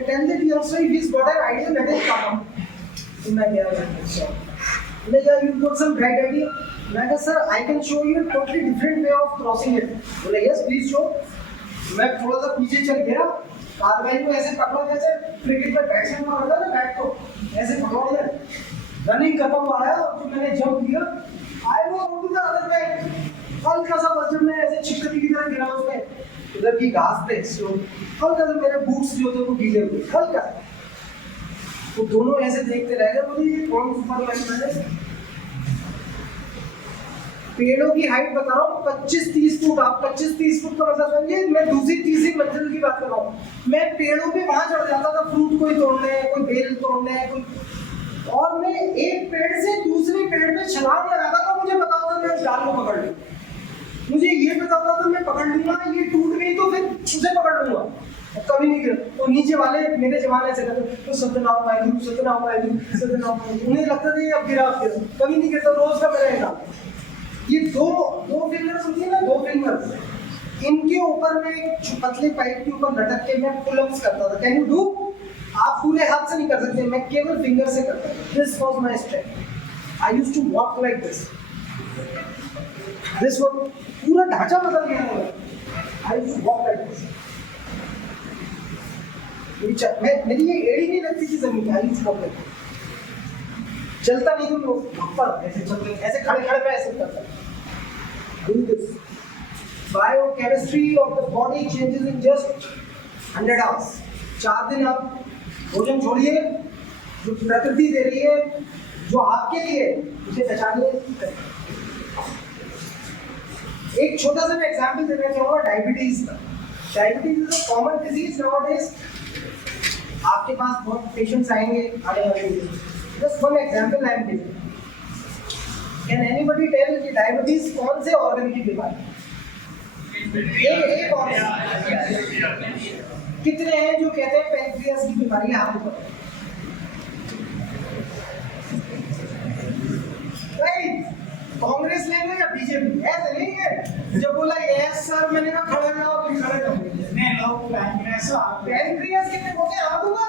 tell that youngster if his got an idea let him come. तो मैं क्या बोले यार you got some bright idea. मैं कहा sir I can show you a totally different way of crossing it. बोले यस प्लीज शो। मैं थोड़ा सा पीछे चल गया, कार्बाइन को ऐसे पकड़ा जैसे क्रिकेट में बैट्समैन पकड़ता है ना बैट को, ऐसे पकड़ा लिया, रनिंग करता हुआ आया और जो मैंने जंप किया आई वो ऑन द अदर बैक, हल्का सा बस जब मैं ऐसे छिपकली की तरह गिरा उसमें, उधर की घास पे हल्का सा मेरे बूट्स जो थे वो गीले हुए हल्का। वो दोनों ऐसे देखते रह गए, बोले ये कौन सुपरमैन है। पेड़ों की हाइट बता रहा हूँ 25-30 फुट। आप 25-30 फुट का मतलब समझिए, मैं दूसरी तीसरी मंजिल की बात कर रहा हूँ। मैं पेड़ों पे वहां चढ़ जाता था फ्रूट कोई तोड़ने, कोई बेल तोड़ने, कोई, और मैं एक पेड़ से दूसरे पेड़ पे छलांग लगाता था। मुझे पता था मैं उस डाल को पकड़ लूँ, मुझे ये पता था मैं पकड़ लूंगा, ये टूट गई तो फिर उसे पकड़ लूंगा, कभी नहीं गिरा। तो नीचे वाले मेरे जमाने से कहते तो सत्यनाम वाहिगुरु सत्यनाम वाहिगुरु सत्यनाम वाहिगुरु, उन्हें लगता था ये अब गिरा, कभी नहीं गिरता, रोज का मेरा इनाम। ये दो फिंगर्स होती है ना, 2 फिंगर्स, इनके ऊपर में एक पतले पाइप के ऊपर लटक के मैं पुल अप्स करता था। Can you do? आप पूरे हाथ से नहीं कर सकते, मैं केवल फिंगर से करता था। This was my strength. I used to walk like this. This was, पूरा ढांचा बदल गया मेरा। I used to walk like this. मेरी ये एड़ी नहीं लगती थी जमीन पे। I used to walk like this. चलता नहीं तो ऊपर ऐसे चलते, ऐसे खड़े खड़े पे ऐसे करता। Do this. Biochemistry of the body changes in just 100 hours. 4 दिन आप भोजन छोड़िए, जो प्रकृति दे रही है, जो आपके लिए, उसे पहचानिए। एक छोटा सा मैं एग्जाम्पल देना चाहूँगा डायबिटीज का। Diabetes is a common disease nowadays. आपके पास बहुत पेशेंट्स आएंगे आने वाले दिन। Just one example I am giving. Can anybody tell कि डायबिटीज कौन से ऑर्गन की बीमारी? एक ऑर्गन। कितने हैं जो कहते हैं पैंक्रियास की बीमारी है? हाथ ऊपर। कांग्रेस लेंगे या बीजेपी? ऐसे नहीं है। जब बोला यस सर, मैंने कहा खड़े रहो, खड़े रहो। कितने लोग पैंक्रियास कितने बोलते हैं हाथ ऊपर?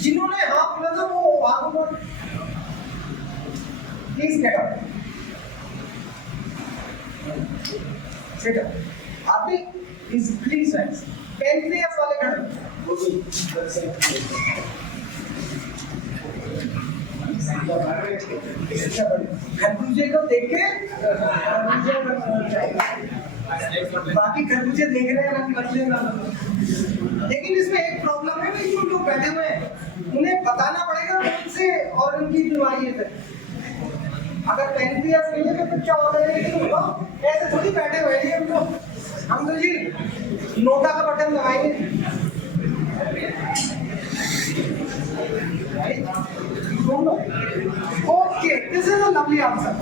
जिन्होंने हाथ बोला था वो हाथ ऊपर। Please get up, sit up. आप भी प्लीज फ्रेंड्स, पैंक्रियास वाले खड़े। खरबूजे को देख के बाकी खरबूजे देख रहे हैं रंग बदले ना। लेकिन इसमें एक प्रॉब्लम है कि जो बैठे हुए हैं उन्हें बताना पड़ेगा कौन से ऑर्गन की बीमारी है। अगर पैंक्रियास नहीं है तो फिर क्या होता है? ऐसे थोड़ी बैठे हुए हैं हम तो जी नोटा का बटन दबाएंगे। Okay, this is a lovely answer.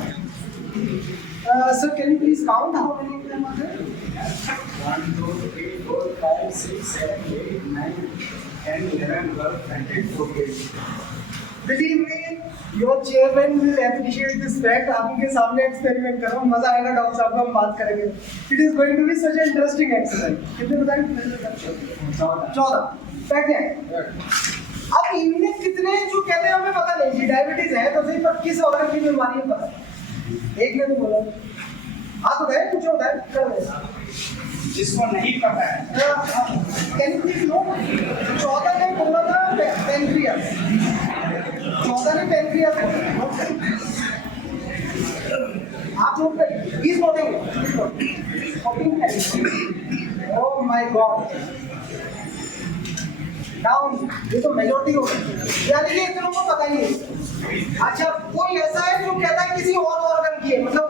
Sir, can you please count how many of them are there? 1, 2, 3, 4, 5, 6, 7, 8, 9, 10, 11, 12, 13, 14. Believe me, your chairman will appreciate this fact. आप उनके सामने एक्सपेरिमेंट करो, मजा आएगा डॉक्टर साहब को हम बात करेंगे। It is going to be such an interesting exercise. कितने बताएं? 14. बैठ जाए। अब इनमें कितने जो कहते हैं हमें पता नहीं जी डायबिटीज है तो सही, पर किस ऑर्गन की बीमारी है पता? एक ने तो बोला हाथ उठाए, कुछ उठाए कर दे। जिसको नहीं पता है कैन यू प्लीज नो? 14 ने बोला था पैंक्रियास। 14 ने पैंक्रियास बोला। आप लोग please noting. Oh my God, down. ये तो मेजॉरिटी हो गई, यानी कि इतनों को पता ही नहीं। अच्छा, कोई ऐसा है जो कहता है किसी और ऑर्गन की है, मतलब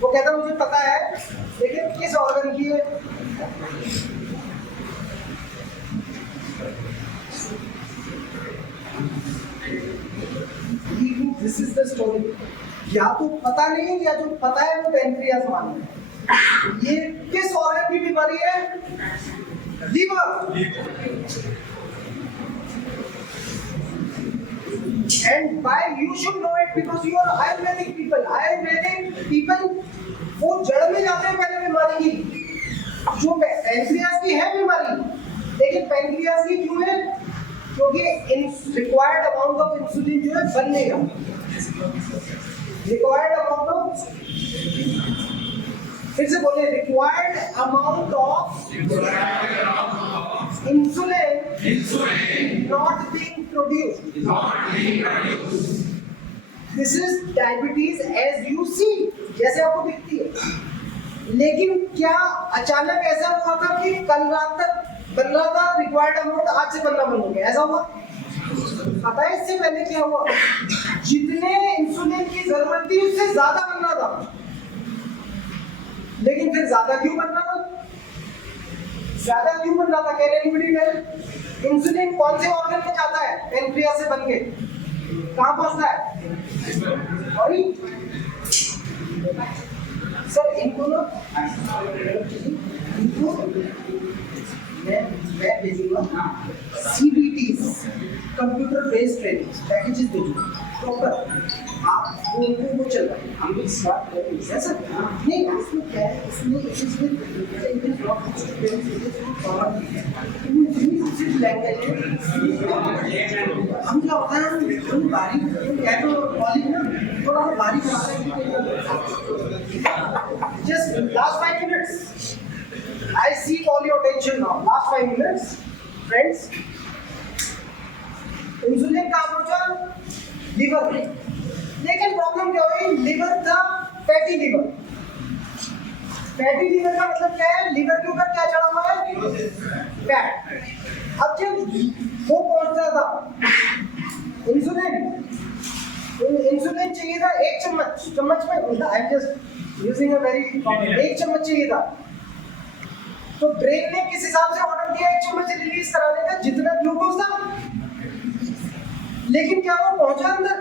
वो कहता है मुझे पता है लेकिन किस ऑर्गन की है? This is the story. या तो पता नहीं या जो पता है वो पैंक्रियास मान है। ये किस ऑर्गन की बीमारी है? Liver. And why you should know it? Because you are Ayurvedic people. Ayurvedic people वो जड़ में जाते हैं पहले बीमारी की। जो पैंक्रियास की है बीमारी, लेकिन पैंक्रियास की क्यों है? क्योंकि रिक्वायर्ड अमाउंट ऑफ इंसुलिन जो है बनेगा। रिक्वायर्ड अमाउंट ऑफ, फिर से बोले, required amount of insulin not being produced. This is diabetes as you see, जैसे आपको दिखती है। लेकिन क्या अचानक ऐसा हुआ था कि कल रात तक बन रहा था रिक्वायर्ड अमाउंट, आज से बनना बंद हो गया? ऐसा हुआ? पता है इससे पहले क्या हुआ? जितने इंसुलिन की जरूरत थी उससे ज्यादा बन रहा था, लेकिन फिर ज्यादा क्यों बन रहा था? ज्यादा क्यों बन रहा था? Can anybody tell? इंसुलिन कौन से ऑर्गन में जाता है पेनक्रियास से बन के? कहां पहुंचता है? बॉडी। सर इनको ना मैं भेजूंगा CBTs, computer based training packages भेजूंगा प्रॉपर। आप वो चल रहा है, हम भी स्टार्ट करेंगे सर। नहीं इसमें क्या है, इसमें लैंग्वेज हम क्या होता है, हम बारीक क्या तो कॉलेज ना थोड़ा बारीक बनाते हैं। Just last 5 minutes I seek all your attention now. Last 5 minutes, friends. Insulin का पहुंचा लीवर में, लेकिन प्रॉब्लम क्या हुई? लीवर था फैटी लीवर। फैटी लीवर का मतलब क्या है? लीवर के ऊपर क्या चढ़ा हुआ है? फैट। अब जब वो पहुंचता था इंसुलिन चाहिए था 1 चम्मच में, आई am just using a very 1 चम्मच चाहिए था। तो ब्रेन ने किस हिसाब से ऑर्डर दिया 1 चम्मच रिलीज कराने का, जितना ग्लूकोज था, लेकिन क्या वो पहुंचा अंदर?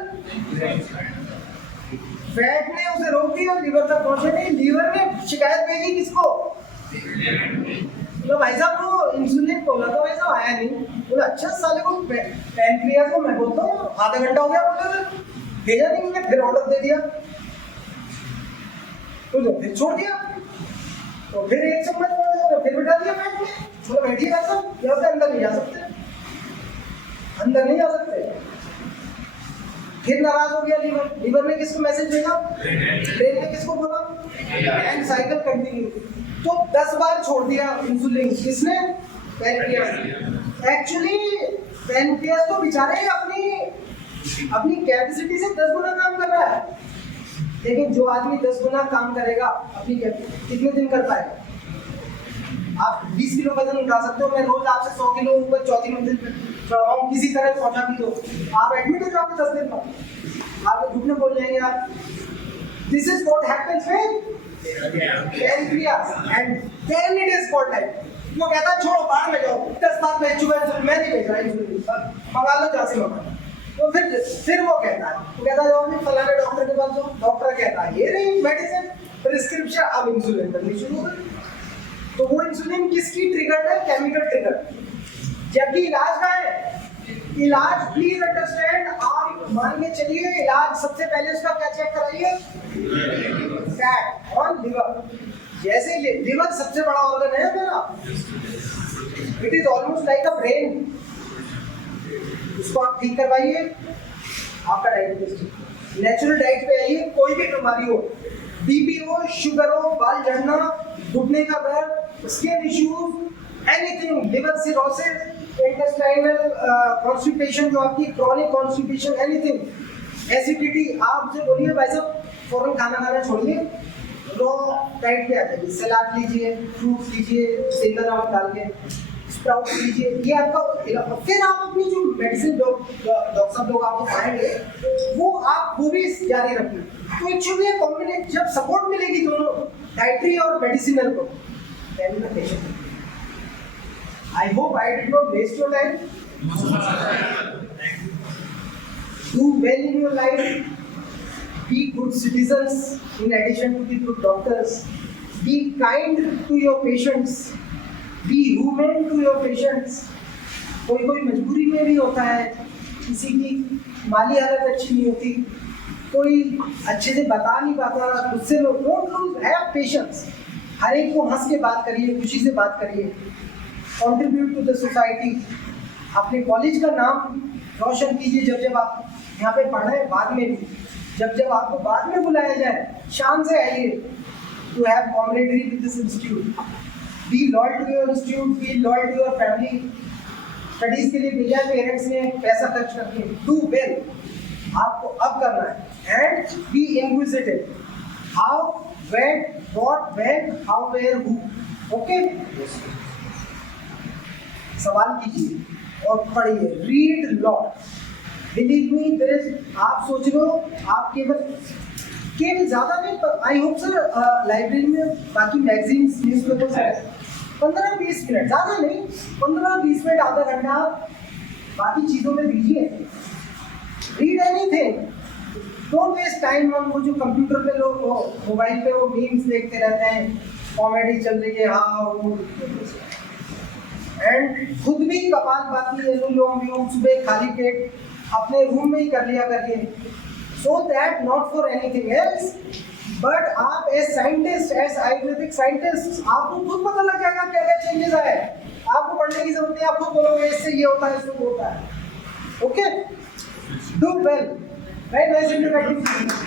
फैट ने उसे रोक दिया, लीवर तक पहुंचे नहीं। लीवर ने शिकायत भेजी किसको? तो भाई साहब वो इंसुलिन बोला था, भाई साहब आया नहीं। बोला अच्छा साले को पैनक्रियास को मैं बोलता हूँ आधा घंटा हो गया, बोले भेजा नहीं, मैंने फिर ऑर्डर दे दिया, तो फिर छोड़ दिया, तो फिर 1 चम्मच फिर बिठा दिया पेट में। बोला बैठिए भाई साहब, यहाँ से अंदर नहीं जा सकते, अंदर नहीं जा सकते। फिर नाराज हो गया लीवर। लीवर ने किसको मैसेज भेजा? ब्रेन ने किसको बोला? And cycle continue. तो 10 बार छोड़ दिया इंसुलिन, किसने? पैनक्रियास। एक्चुअली पैनक्रियास तो बेचारे अपनी कैपेसिटी से 10 गुना काम कर रहा है, लेकिन जो आदमी 10 गुना काम करेगा अपनी कितने दिन कर पाएगा? आप 20 किलो वजन उठा सकते हो, मैं रोज आपसे 100 किलो ऊपर चौथी मंजिल पे चढ़ाऊं, किसी तरह पहुंचा भी दो, आप एडमिट हो जाओगे 10 दिन में, आपके घुटने बोल जाएंगे आप। This is what happens with pancreas and then it is called life. वो कहता है छोड़ो बाहर में जाओ, 10 बार भेज चुका है, मैं नहीं भेज रहा इंसुलिन, मंगा लो जहाँ से मंगा। तो फिर वो कहता है जाओ अपने फलाने डॉक्टर के पास जाओ, डॉक्टर कहता है ये रही मेडिसिन प्रिस्क्रिप्शन, अब इंसुलिन करनी शुरू हो गई। तो वो इंसुलिन किसकी ट्रिगर्ड है? Chemical trigger. जबकि इलाज का है, इलाज प्लीज अंडरस्टैंड, आप मान के चलिए इलाज सबसे पहले उसका क्या चेक कराइए? फैट और लिवर। जैसे लिवर सबसे बड़ा ऑर्गन है मेरा, it is almost like a brain, उसको आप ठीक करवाइए, आपका डायबिटीज ठीक। नेचुरल डाइट पे आइए, कोई भी बीमारी हो, बीपी हो, शुगर हो, बाल झड़ना, घुटने का दर्द, skin issues, anything, liver cirrhosis, intestinal constipation, जो आपकी क्रॉनिक कॉन्स्टिपेशन, एनीथिंग, एसिडिटी, आप मुझे बोलिए भाई साहब फौरन खाना छोड़िए, रॉ डाइट पे आ जाइए, सलाद लीजिए, फ्रूट्स लीजिए, सेंधा नमक डाल के, स्प्राउट लीजिए, ये आपका। फिर आप अपनी जो मेडिसिन डॉक्टर साहब लोग आपको खाएंगे वो भी जारी रखना। तो एक्चुअली कॉम्बिनेशन, जब सपोर्ट मिलेगी दोनों डाइटरी और मेडिसिनल को, I hope I did not waste your time. Do well in your life. Be good citizens in addition to be good doctors. Be kind to your patients. Be humane to your patients. कोई मजबूरी में भी होता है, किसी की माली हालत अच्छी नहीं होती, कोई अच्छे से बता नहीं पाता, उससे लोग डोंट लूज, हैव पेशेंस। हर एक को हंस के बात करिए, खुशी से बात करिए, कंट्रीब्यूट टू द सोसाइटी। अपने कॉलेज का नाम रोशन कीजिए, जब आप यहाँ पे पढ़े, बाद में भी जब आपको बाद में बुलाया जाए, शान से आइए to have camaraderie with this institute. Be loyal to your institute, be loyal to your family. Studies के लिए भेजा पेरेंट्स ने पैसा खर्च करके, डू वेल, आपको अब करना है। And be inquisitive, how, when, what, when, how, where, who. Okay, सवाल कीजिए और पढ़िए, read lot. Believe me there is, आप सोच रहे हो आप केवल ज़्यादा नहीं, आई होप सर लाइब्रेरी में बाकी मैगजीन्स न्यूज़पेपर्स है 15-20 मिनट, ज़्यादा नहीं, 15-20 मिनट आधा घंटा आप बाकी चीज़ों में दीजिए। Read anything, don't waste time on वो जो कंप्यूटर पे लोग मोबाइल पे वो मीम्स देखते रहते हैं, कॉमेडी चल रही है, हाँ वो, एंड खुद भी कपालभाति अनुलोम विलोम सुबह खाली पेट अपने रूम में ही कर लिया करिए, so that not for anything else, but आप as scientist, as Ayurvedic scientist, आपको खुद पता लग जाएगा क्या क्या चेंजेस आए, आपको पढ़ने की जरूरत नहीं, आप खुद बोलोगे इससे ये होता है, इससे वो होता है। Okay, do well, very nice introduction.